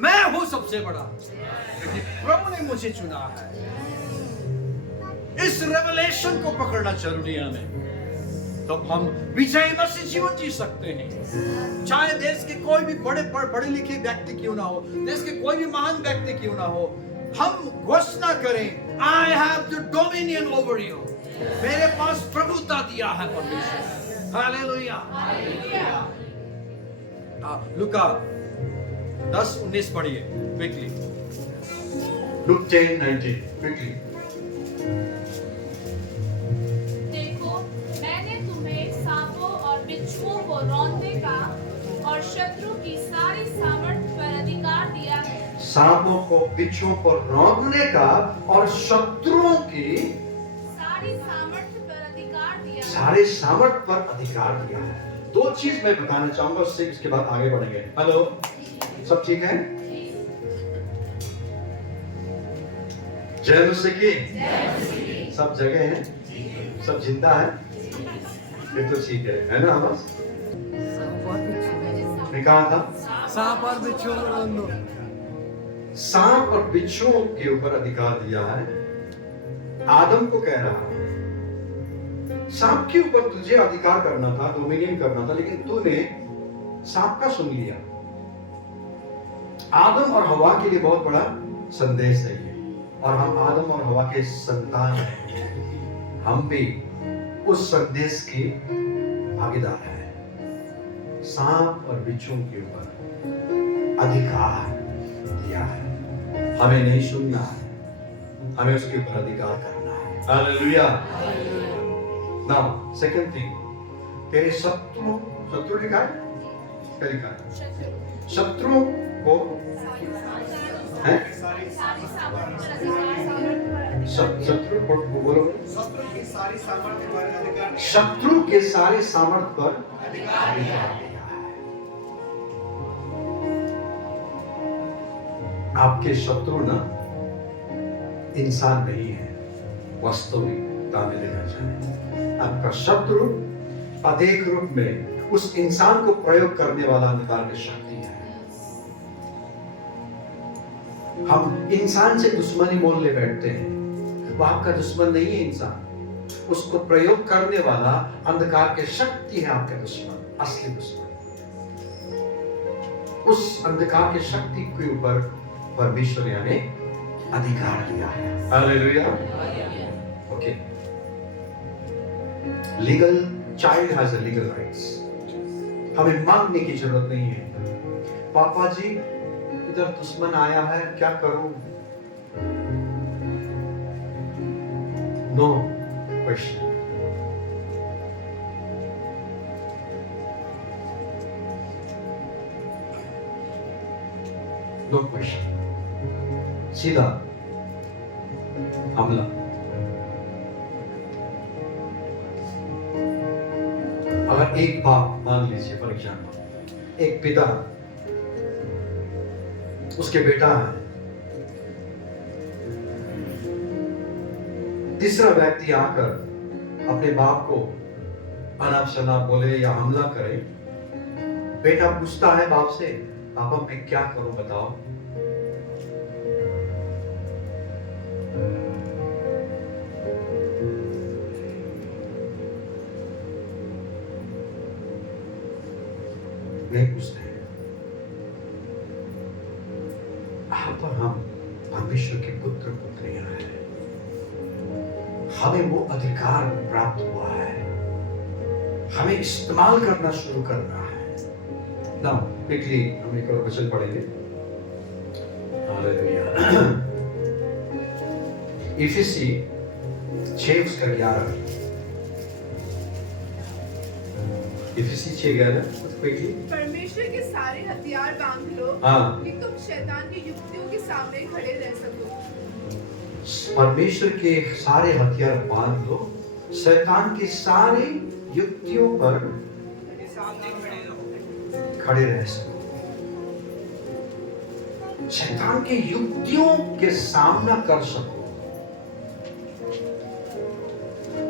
मैं हूं सबसे बड़ा, क्योंकि प्रभु ने मुझे चुना है। इस रेवलेशन को पकड़ना जरूरी है हमें, तो हम विजयी मसीह जीवन जी सकते हैं। चाहे देश के कोई भी पढ़े लिखे व्यक्ति क्यों ना हो, देश के कोई भी महान व्यक्ति क्यों ना हो, हम घोषणा करें, I have the dominion over you। मेरे पास प्रभुता दिया है परमेश्वर। हालेलुया। लूका 10:19 पढ़िए क्विकली। Luke 10:19 quickly। देखो, मैंने तुम्हें सांपों और बिच्छुओं को रौंदने का और शत्रु की सारी सामर्थ पर अधिकार दिया है। सांपों को बिच्छुओं को रौंदने का और शत्रुओं की सारी सामर्थ पर अधिकार दिया है। सारे सामर्थ पर अधिकार दिया है। दो चीज मैं बताना चाहूंगा, उससे इसके बाद आगे बढ़ेंगे। हेलो, सब ठीक है? जय मसीह की। सब जगह है, सब जिंदा है, फिर तो ठीक है ना? आवाज मैं कहा था सांप और बिच्छू सांप और बिच्छुओं के ऊपर अधिकार दिया है। आदम को कह रहा है, सांप के ऊपर तुझे अधिकार करना था, डोमिनियन करना था, लेकिन तूने सांप का सुन लिया। आदम और हवा के लिए बहुत बड़ा संदेश है ये, और हम आदम और हवा के संतान हैं। हम भी उस संदेश के भागीदार हैं। सांप और बिच्छुओं के ऊपर अधिकार दिया है, हमें नहीं सुनना है, हमें उसके ऊपर अधिकार करना है। हालेलुया। नाउ सेकंड थिंग, तेरे शत्रु लिखा है, क्या लिखा है? शत्रुओं को है, सारी सामर्थ पर अधिकार। शत्रु को बोलो, शत्रु की सारी सामर्थ्य पर अधिकार। शत्रु के सारे सामर्थ पर अधिकार दिया है। आपके शत्रु ना इंसान नहीं है, वास्तविकता में देखा जाए आपका शत्रु अनेक रूप में उस इंसान को प्रयोग करने वाला अंधकार की शक्ति है। हम इंसान से दुश्मनी मोल ले बैठते हैं, वो आपका दुश्मन नहीं है इंसान, उसको प्रयोग करने वाला अंधकार की शक्ति है आपका दुश्मन, असली दुश्मन। उस अंधकार की शक्ति के ऊपर परमेश्वर ने हमें अधिकार दिया है। Hallelujah. Okay, legal child has a legal rights. हमें मांगने की जरूरत नहीं है, पापा जी इधर दुश्मन आया है, क्या करूं? No question. नो क्वेश्चन, सीधा हमला। अगर एक बाप, मान लीजिए फॉर एग्जाम्पल, एक पिता, उसके बेटा है, तीसरा व्यक्ति आकर अपने बाप को अनाप शनाप बोले या हमला करे, बेटा पूछता है बाप से, पापा मैं क्या करूं बताओ? नहीं पूछते हैं। पर हम परमेश्वर के पुत्र पुत्रियां हैं, हमें वो अधिकार प्राप्त हुआ है, हमें इस्तेमाल करना शुरू करना है। नाउ क्विकली हम एक और वचन पढ़ेंगे। हालेलुया। इफिसी 6:11। इफिसी 6:11 क्विकली। परमेश्वर के सारे हथियार बांध लो, हाँ। कि तुम शैतान की युक्तियों के सामने खड़े रह सको। परमेश्वर के सारे हथियार बांध लो, शैतान की सारी युक्तियों पर सामने खड़े रह सको। शैतान की युक्तियों के सामना कर सको।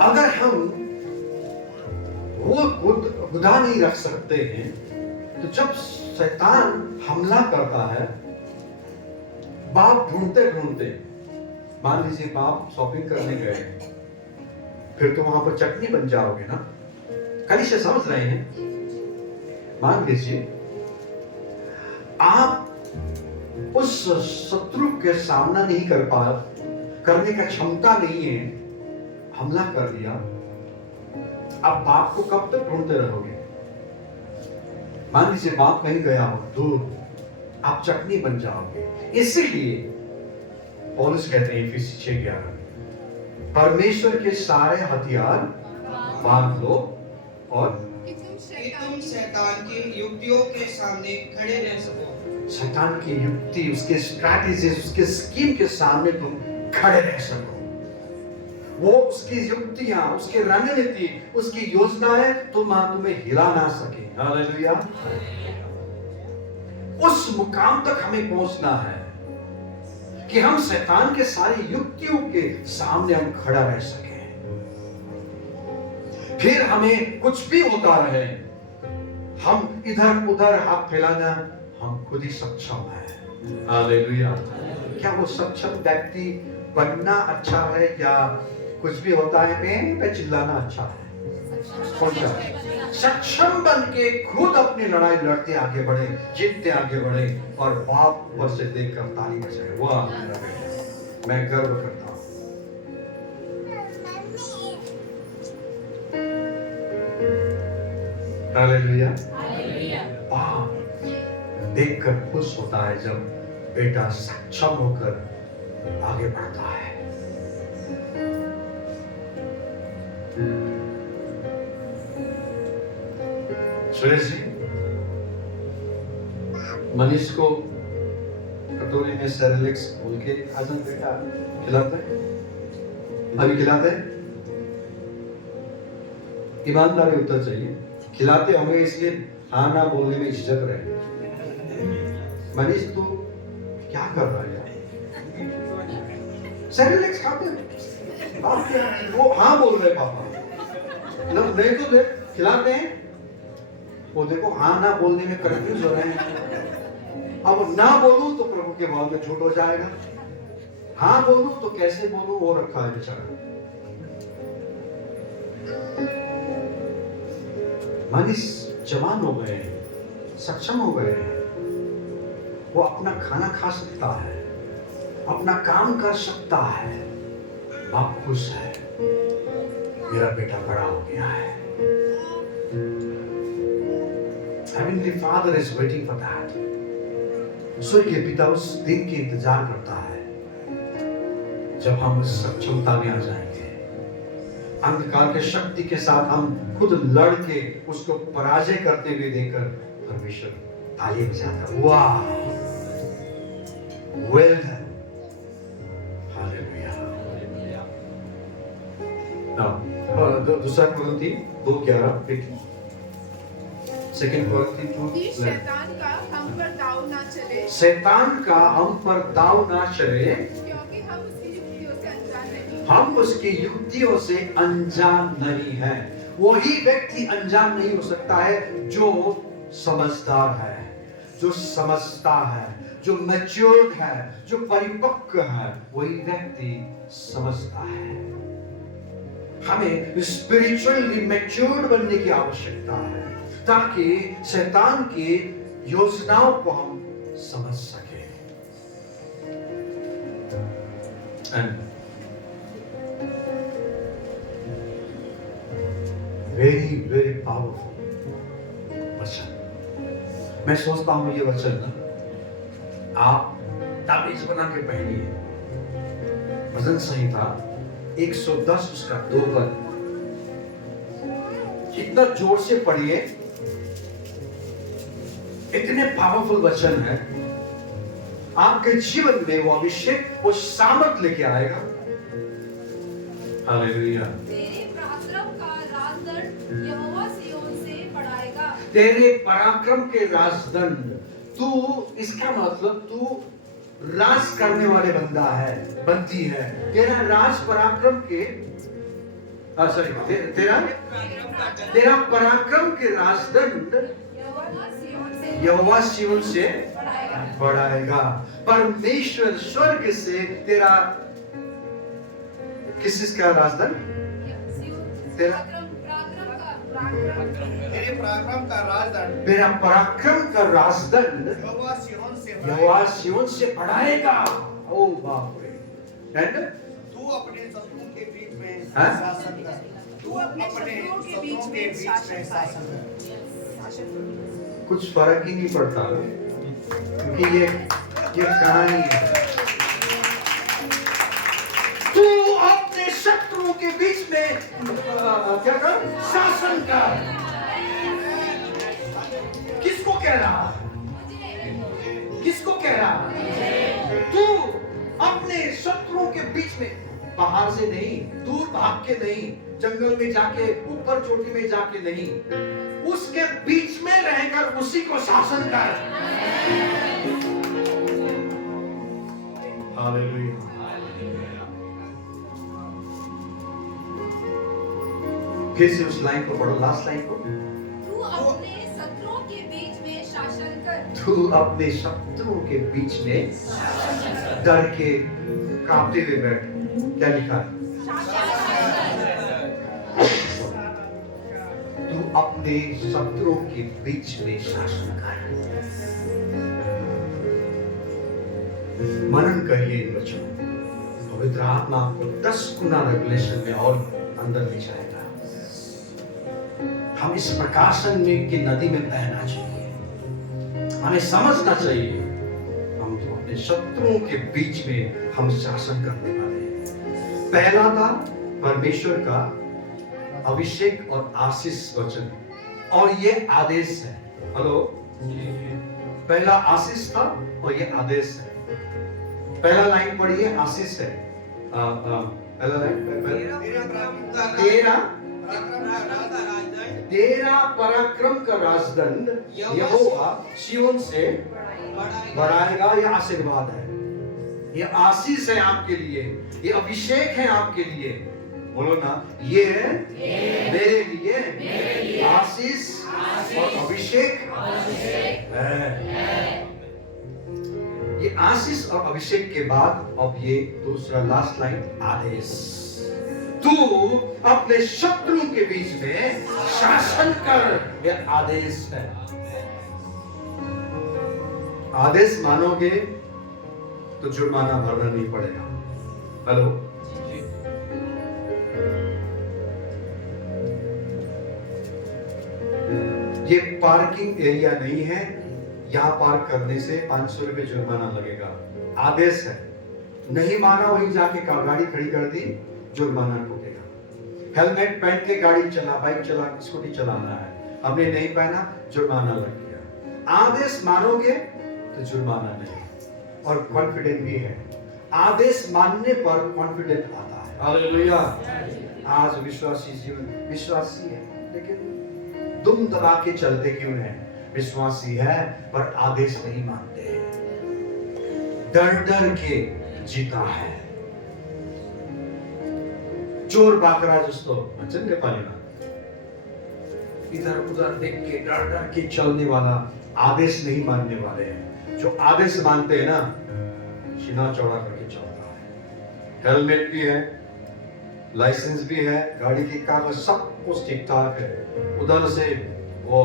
अगर हम वो खुदा नहीं रख सकते हैं, तो जब शैतान हमला करता है बाप ढूंढते ढूंढते, मान लीजिए बाप शॉपिंग करने गए, फिर तो वहां पर चटनी बन जाओगे ना। कलीसिया समझ रहे हैं? मान लीजिए आप उस शत्रु के सामना नहीं करने का क्षमता नहीं है, हमला कर दिया, आप बाप को कब तक ढूंढते रहोगे? मान लीजिए बाप कहीं गया हो दूर, आप चटनी बन जाओगे। इसीलिए पौलुस कहते हैं इफिसी 6:11 में, परमेश्वर के सारे हथियार बांध लो और कि तुम कि शैतान तुम शैतान की युक्तियों के सामने खड़े रह सको। शैतान की युक्ति, उसके स्ट्रैटेजीज, उसके स्कीम के सामने तुम खड़े रह सको। वो उसकी युक्तियां, उसकी रणनीति, उसकी योजनाएं तुम्हें हिला ना सके। हालेलुया। उस मुकाम तक हमें पहुंचना है कि हम शैतान के सारी युक्तियों के सामने हम खड़ा रह सके। फिर हमें कुछ भी होता रहे, हम इधर उधर हाथ फैलाना, हम खुद ही सक्षम है। हालेलुया। क्या वो सक्षम व्यक्ति बनना अच्छा है या कुछ भी होता है पे चिल्लाना अच्छा है? कौन सा? सक्षम बन के खुद अपनी लड़ाई लड़ते आगे बढ़े, जीतते आगे बढ़े और बाप पर से देखकर ताली बजाए, वाह मेरा बेटा, मैं गर्व करता हूं। हालेलुया। बाप देखकर खुश होता है जब बेटा सक्षम होकर आगे बढ़ता है। सुरेश जी, मनीष को कटोरी में सेरेलेक्स बोल के आजम बेटा खिलाते हैं, अभी खिलाते हैं? ईमानदारी उत्तर चाहिए। खिलाते होंगे इसलिए हाँ ना बोलने में झिझक रहे। मनीष तू क्या कर रहा है? सेरेलेक्स खाते हैं? आप क्या? वो हाँ बोल रहे पापा, नहीं तो खिलाते हैं। वो देखो हाँ ना बोलने में कंफ्यूज हो रहे हैं। अब ना बोलूं तो प्रभु के भाव में झूठ हो जाएगा, हाँ बोलूं तो कैसे बोलूं, वो रखा है बेचारा। मनीष जवान हो गए हैं, सक्षम हो गए हैं, वो अपना खाना खा सकता है, अपना काम कर सकता है। बाप खुश है, मेरा बेटा बड़ा हो गया है। Heavenly Father is waiting for that. स्वर्गीय पिता उस दिन के इंतजार करता है जब हम उस सक्षमता में आ जाएंगे। अंधकार के शक्ति के साथ हम खुद लड़ के उसको पराजय करते हुए देखकर परमेश्वर ताली बजाता है, वाह वेल डन, हालेलुया। दूसरा कुरिन्थी 2:11, सेकंड कुरिन्थी 2:11। कि शैतान का हम पर दाव ना चले, शैतान का हम पर दाव ना चले, क्योंकि हम उसकी युक्तियों से अनजान नहीं। हम उसकी युक्तियों से अनजान नहीं है। वही व्यक्ति अनजान नहीं हो सकता है जो समझदार है, जो समझता है, जो मैच्योर्ड है, जो परिपक्व है, वही व्यक्ति समझता है। हमें स्पिरिचुअली मैच्योर्ड बनने की आवश्यकता है ताकि शैतान की योजनाओं को हम समझ सके। वेरी वेरी पावरफुल वचन। मैं सोचता हूं ये वचन ना आप ताबीज बना के पहनिए। भजन संहिता 110 उसका 2 पद इतना जोर से पढ़िए, इतने पावरफुल वचन है, आपके जीवन में वो अभिषेक, वो सामर्थ लेके आएगा। हालेलुया। तेरे पराक्रम का राजदंड यहोवा सिय्योन से बढ़ाएगा। तेरे पराक्रम के राजदंड, तू, इसका मतलब तू राज करने वाले बंदा है, बनती है। तेरा राज पराक्रम के तेरा पराक्रम के राजदंड यहोवा सिय्योन से यहोवा सिय्योन से बढ़ाएगा। परमेश्वर स्वर्ग से तेरा किसका राजदंड, तेरा तेरे पराक्रम का राजदंड तेरा पराक्रम का राजदंड यहोवा सिय्योन से यहोवा सिय्योन से बढ़ाएगा। ओ बाप रे। एंड तू अपने शत्रुओं के बीच में हाँ? शासन कर। तू अपने शत्रुओं के बीच में शासन कर। कुछ फर्क ही नहीं पड़ता, क्योंकि ये कहानी है। तू अपने शत्रुओं के बीच में क्या कर, शासन कर। किसको कह रहा, किसको कह रहा? तू अपने शत्रुओं के बीच में, बाहर से नहीं, दूर भाग के नहीं, जंगल में जाके, ऊपर चोटी में जाके नहीं, उसके बीच में रहकर उसी को शासन कर। हालेलुया। फिर से उस लाइन को पढ़ो, लास्ट लाइन को। तू अपने शत्रुओं के बीच में शासन कर। तू अपने शत्रुओं के बीच में डर के कांपते हुए बैठ। क्या लिखा है? तू अपने शत्रुओं के बीच में शासन कर। मनन करिए इन वचनों, पवित्र आत्मा आपको 10 गुना रेवलेशन में और अंदर ले जाएगा। हम इस प्रकाशन में की नदी में बहना चाहिए। हमें समझना चाहिए हम तो अपने शत्रुओं के बीच में हम शासन करने वाले हैं। पहला था परमेश्वर का अभिषेक और आशीष वचन, और ये आदेश है। हेलो, पहला आशीष था और ये आदेश है। पहला लाइन पढ़िए, आशीष है। पहला लाइन, तेरा पराक्रम का राजदंड यहोवा सिय्योन से बढ़ाएगा। ये आशीर्वाद है, ये आशीष है आपके लिए, ये अभिषेक है आपके लिए। बोलो ना, ये मेरे लिए आशीष और अभिषेक है। ये आशीष और अभिषेक के बाद अब ये दूसरा लास्ट लाइन, आदेश। तू अपने शत्रुओं के बीच में शासन कर। यह आदेश है। आदेश मानोगे तो जुर्माना भरना नहीं पड़ेगा। हेलो, ये पार्किंग एरिया नहीं है, यहां पार्क करने से 500 रुपए जुर्माना लगेगा। आदेश है, नहीं माना वहीं जाके गाड़ी खड़ी कर दी, जुर्माना ठोकेगा। हेलमेट पहन के गाड़ी चला, बाइक चला, स्कूटी चलाना है, हमने नहीं पहना, जुर्माना लग गया। आदेश मानोगे तो जुर्माना नहीं, और कॉन्फिडेंट भी है। आदेश मानने पर कॉन्फिडेंट आता है। हालेलुया। आज विश्वासी जीवन विश्वासी है, लेकिन दुम दबा के चलते क्यों हैं? विश्वासी है पर आदेश नहीं मानते हैं, डर डर के जीता है। चोर बाकरा जस्तो भन्छ नि नेपालीमा, इधर उधर देख के डर डर के चलने वाला, आदेश नहीं मानने वाले हैं। जो आदेश मानते हैं ना, सीना चौड़ा करके चलता है। हेलमेट भी है, लाइसेंस भी है, गाड़ी के कागज सब कुछ ठीक ठाक है। उधर से वो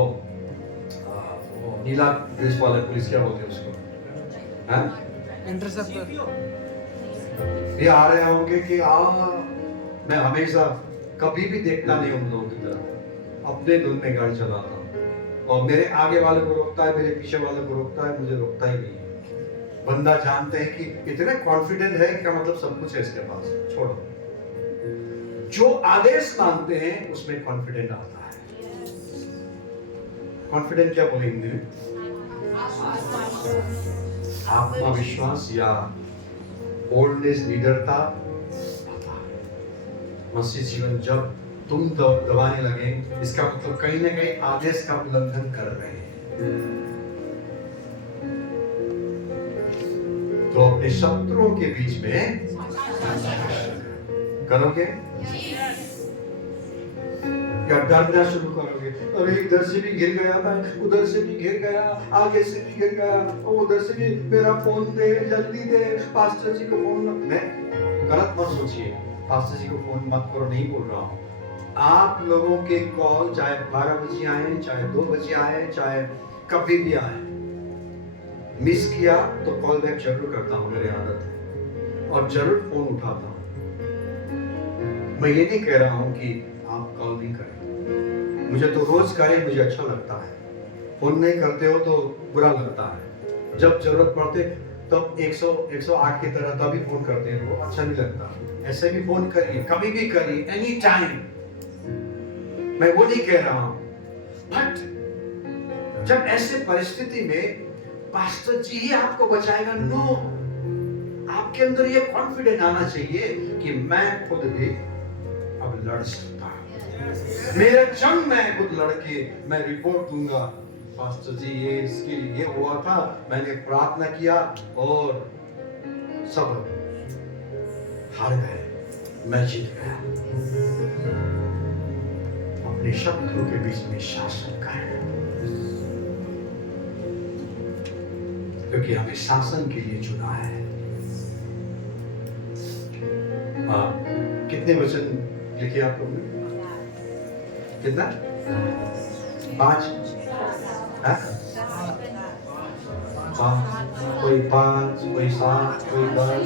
नीला ड्रेस वाले पुलिस, क्या बोलते हैं उसको, इंटरसेप्टर, ये आ रहे होंगे कि मैं हमेशा कभी भी देखता नहीं उन लोगों की तरफ, अपने धुन में गाड़ी चलाता हूँ, और मेरे आगे वाले को रोकता है, मेरे पीछे वाले को रोकता है, मुझे रोकता ही नहीं। बंदा जानते हैं कि इतने कॉन्फिडेंट है, क्या मतलब सब कुछ है इसके पास, छोड़ो। जो आदेश मानते हैं उसमें कॉन्फिडेंट आता है। कॉन्फिडेंट क्या बोले हिंदी में? आत्मविश्वास या बोल्डनेस, निडरता। मसीह जीवन जब तुम दबाने लगे, इसका मतलब कहीं ना कहीं आदेश का उल्लंघन कर रहे हैं। तो अपने शत्रुओं के बीच में करोगे या डरना शुरू करोगे? अरे इधर से भी गिर गया, मैं उधर से भी गिर गया, आगे से भी गिर गया, और उधर से भी मेरा फोन दे, जल्दी दे, पास्टर जी को फोन। मैं गलत मत सोचिए, पास्टर जी को फोन मत करो, नहीं बोल रहा हूँ। आप लोगों के कॉल चाहे 12 बजे आए, चाहे 2 बजे आए, चाहे कभी भी आए, मिस किया तो कॉल बैक जरूर करता हूँ, मेरी आदत है, और जरूर फोन उठाता हूँ। मैं ये नहीं कह रहा हूँ कि आप कॉल नहीं करें, मुझे तो रोज करें, मुझे अच्छा लगता है। फोन नहीं करते हो तो बुरा लगता है। जब जरूरत पड़ते तब 108 की तरह तभी फोन करते हैं, वो अच्छा नहीं लगता। ऐसे भी फोन करिए, कभी भी करिए, एनी टाइम, मैं वो नहीं कह रहा हूं। बट जब ऐसे परिस्थिति में पास्टर जी ही आपको बचाएगा, नो, आपके अंदर ये कॉन्फिडेंस आना चाहिए कि मैं खुद भी अब लड़ सकता हूं, मेरा जंग मैं खुद लड़के मैं रिपोर्ट दूंगा, पास्टर जी ये इसके लिए हुआ था, मैंने प्रार्थना किया और सब हार गए, मैं जीत गया। अपने शत्रुओं के बीच में शासन करें, क्योंकि हमें शासन के लिए चुना है। कितने वचन लिखे आप लोगों ने? कितना? 5? कोई 5, कोई 7, कोई 10,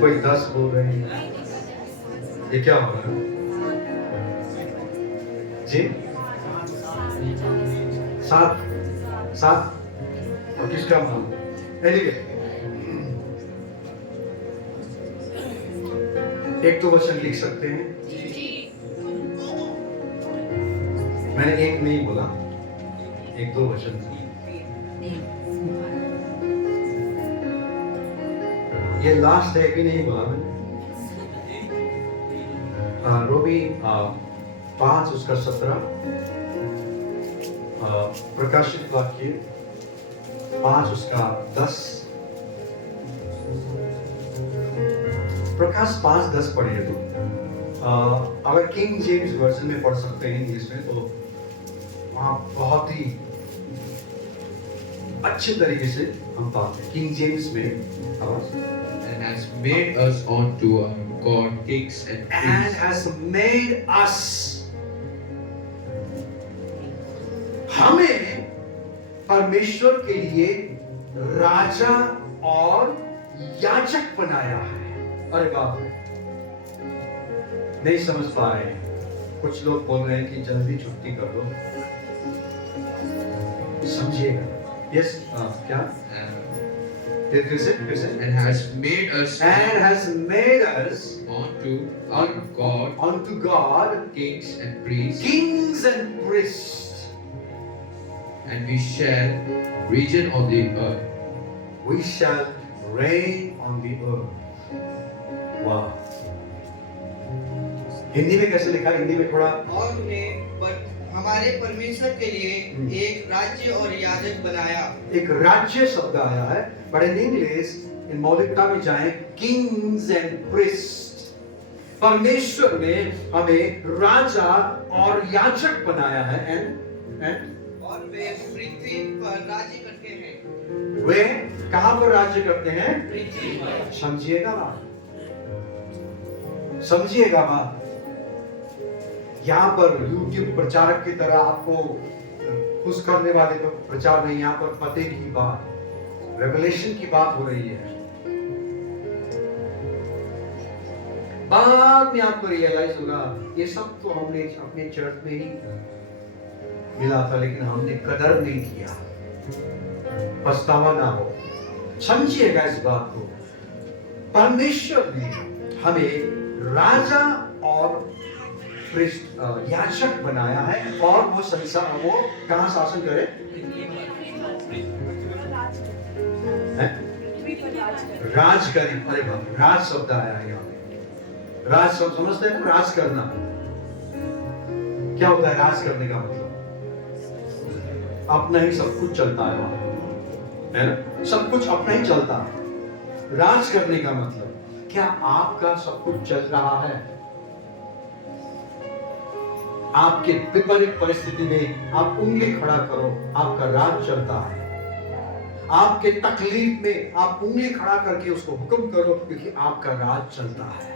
कोई 10 बोल रहे हैं। ये क्या हो रहा है जी? 7 और किसका नाम? एनीवे, एक तो वचन लिख सकते हैं। मैंने एक नहीं बोला, 1-2 वचन। ये लास्ट है भी नहीं बोला मैंने। रोमी 5 उसका 17, प्रकाशित वाक्य 5 उसका 10, प्रकाश 5:10 पढ़िए तो। अगर किंग जेम्स वर्जन में पढ़ सकते हैं इंग्लिश में, तो वहाँ बहुत ही अच्छे तरीके से हम पाते हैं। किंग जेम्स में आवाज, and has made us unto our God kings and and priests, has made us, हमें परमेश्वर के लिए राजा और याजक बनाया है। अरे बाप रे, नहीं समझ पा रहे हैं। कुछ लोग बोल रहे हैं कि जल्दी छुट्टी कर दो, समझिएगा। यस, क्या? फिर से and has made us and has made us unto our God unto God kings and priests, kings and priests, and we shall reign on the earth. we shall reign on the earth. वाह, हिंदी में कैसे लिखा? हिंदी में थोड़ा, और उन्हें हमारे परमेश्वर के लिए एक राज्य और याजक बनाया। एक राज्य शब्द आया है, बट इन इंग्लिश, इन मौलिकता में जाएं, किंग्स एंड प्रीस्ट। परमेश्वर ने हमें राजा और याजक बनाया है। एंड और वे पृथ्वी पर राज्य करते हैं। वे कहां पर राज्य करते हैं? पृथ्वी पर। समझिएगा बात, समझिएगा बात। यहाँ पर YouTube प्रचारक की तरह आपको खुश करने वाले तो प्रचार नहीं, यहाँ पर पते की बात, रेवलेशन की बात हो रही है। बाद में आपको रियलाइज होगा ये सब तो हमने अपने चर्च में ही मिला था, लेकिन हमने कदर नहीं किया। पछतावा ना हो, समझिएगा इस बात को। परमेश्वर ने हमें राजा और याजक बनाया है, और वो संसार, वो कहां शासन करे? राज करे। अरे बाप, राज शब्द आया है यहाँ पे। राज शब्द समझते हैं? राज करना क्या होता है? राज करने का मतलब अपना ही सब कुछ चलता है वहां, है ना? सब कुछ अपना ही चलता है। राज करने का मतलब क्या आपका सब कुछ चल रहा है? आपके विपरीत परिस्थिति में आप उंगली खड़ा करो, आपका राज चलता है। आपके तकलीफ में आप उंगली खड़ा करके उसको हुक्म करो, क्योंकि आपका राज चलता है।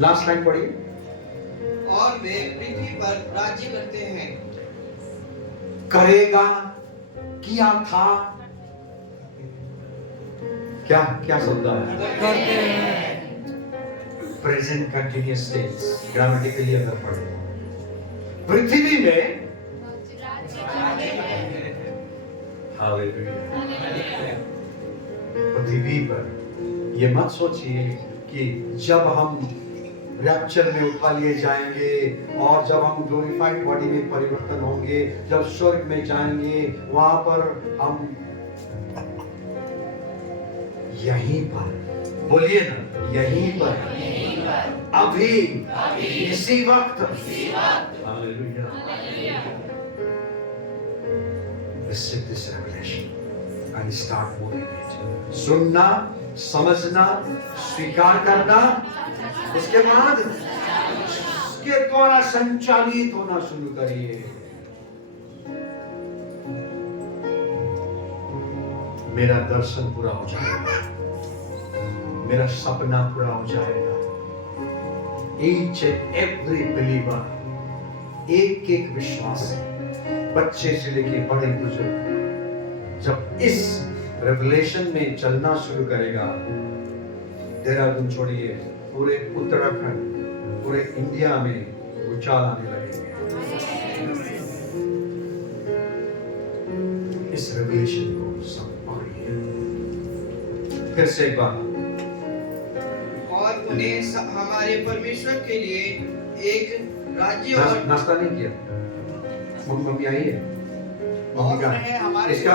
लास्ट लाइन पढ़िए। और वे पृथ्वी पर राज्य करते हैं। करेगा, किया था, क्या क्या शब्द है? प्रेजेंट कंटिन्यूअस टेंस, ग्रामेटिकली अगर पढ़े, पृथ्वी में हालेलुया, पृथ्वी पर। ये मत सोचिए कि जब हम रैप्चर में उठा लिए जाएंगे और जब हम ग्लोरीफाइड बॉडी में परिवर्तन होंगे, जब स्वर्ग में जाएंगे, वहां पर हम यहीं पर, बोलिए ना, यहीं पर, अभी इसी वक्त। Hallelujah. Receive this revelation and start moving it. सुनना, समझना, स्वीकार करना, उसके बाद उसके द्वारा संचालित होना शुरू करिए। मेरा दर्शन पूरा हो जाएगा, मेरा सपना पूरा हो जाएगा। Each and every believer, एक एक विश्वासी, बच्चे से लेके बड़े बुजुर्ग, जब इस रेवलेशन में चलना शुरू करेगा, देहरादून छोड़िए, पूरे उत्तराखंड, पूरे इंडिया में उछाल आने लगेंगे इस रेवलेशन को। सब पढ़िए फिर से एक बार। और उन्हें हमारे परमेश्वर के लिए एक राज्य और नाश्ता नहीं किया? मम्मी आई है? मम्मी का है?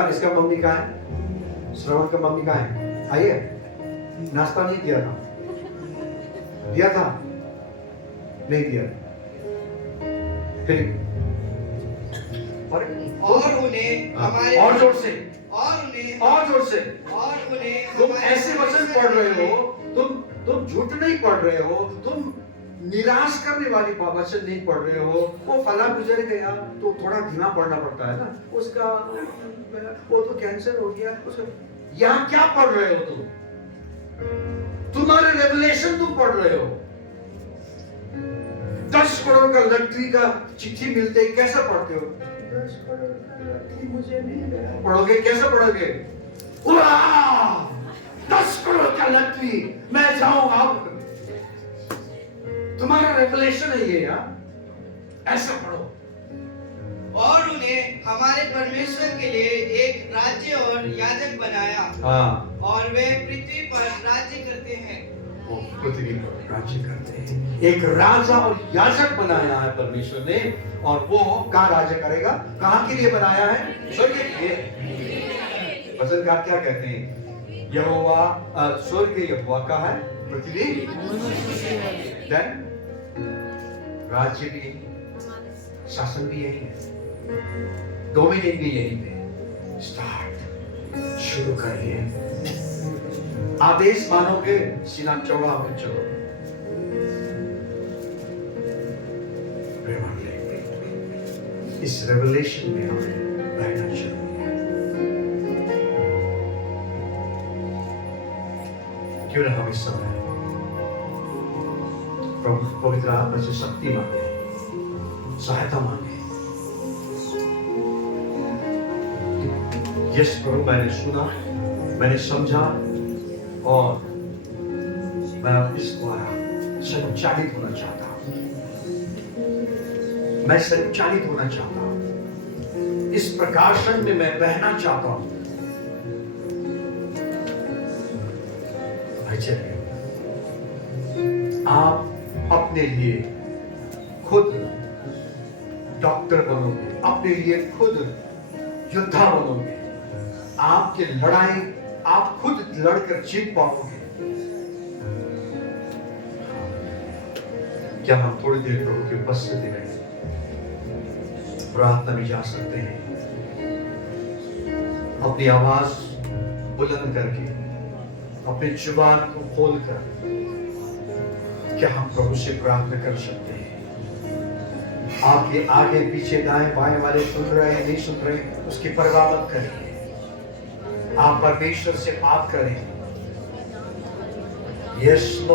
इसका मम्मी का है? श्रवण का मम्मी का है? आई है? नाश्ता नहीं किया था? दिया था? नहीं दिया? फिर और उन्हें हमारे और जोर से, और जोर से। उन्हें तुम ऐसे वचन पढ़ रहे हो, तुम झूठ नहीं पढ़ रहे हो, तुम निराश करने वाली वचन नहीं पढ़ रहे हो। वो फला गुजर गया तो थोड़ा धीमा पढ़ना पड़ता है ना, उसका वो तो कैंसर हो गया, यहाँ क्या पढ़ रहे हो तुम? तुम्हारे रेवलेशन तुम पढ़ रहे हो। 10 करोड़ का लॉटरी का चिट्ठी मिलते ही कैसा पढ़ते हो? 10 करोड़ का लॉटरी मुझे नहीं मिला। पढ़ोगे कैसे पढ़ोगे? 10 करोड़ का लॉटरी, मैं जाऊं अब। तुम्हारा रेवलेशन है ये यार, ऐसा पढ़ो। और उन्हें हमारे परमेश्वर के लिए एक राज्य और याजक बनाया। हाँ। और वे पृथ्वी पर राज्य करते हैं। वो पृथ्वी पर राज्य करते हैं। एक राजा और याजक बनाया है परमेश्वर ने, और वो कहाँ राज्य करेगा? कहाँ के लिए बनाया है? स्वर्ग के लिए। वचनकार क्या कहते हैं? यहोवा, स्वर्ग यहोवा का है, पृथ्वी देन राज्य भी यही है, शासन भी यही है, डोमिनियन भी यही है। स्टार्ट, शुरू करिए। आदेश मानोगे, सीना चौड़ा हो चलो। इस रेवलेशन में हमें बहना चाहिए। क्यों ना हम इस समय पवित्र आत्मा से शक्ति मांगे, सहायता मांगे। यस प्रभु, मैंने सुना, मैंने समझा, और मैं इस द्वारा संचालित होना चाहता हूं। मैं संचालित होना चाहता हूं, इस प्रकाशन में मैं बहना चाहता हूं। चलिए, आप अपने लिए खुद डॉक्टर बनोगे, अपने लिए खुद योद्धा बनोगे। आपकी लड़ाई आप खुद लड़कर जीत पाओगे। क्या हम थोड़ी देर प्रभु की उपस्थिति में प्रार्थना में जा सकते हैं? अपनी आवाज बुलंद करके, अपने जुबान को खोलकर क्या हम प्रभु से प्रार्थना कर सकते हैं? आपके आगे पीछे दाएं बाएं वाले सुन रहे हैं नहीं सुन रहे, उसकी परवाह मत करें। आप परमेश्वर से बात करें। यस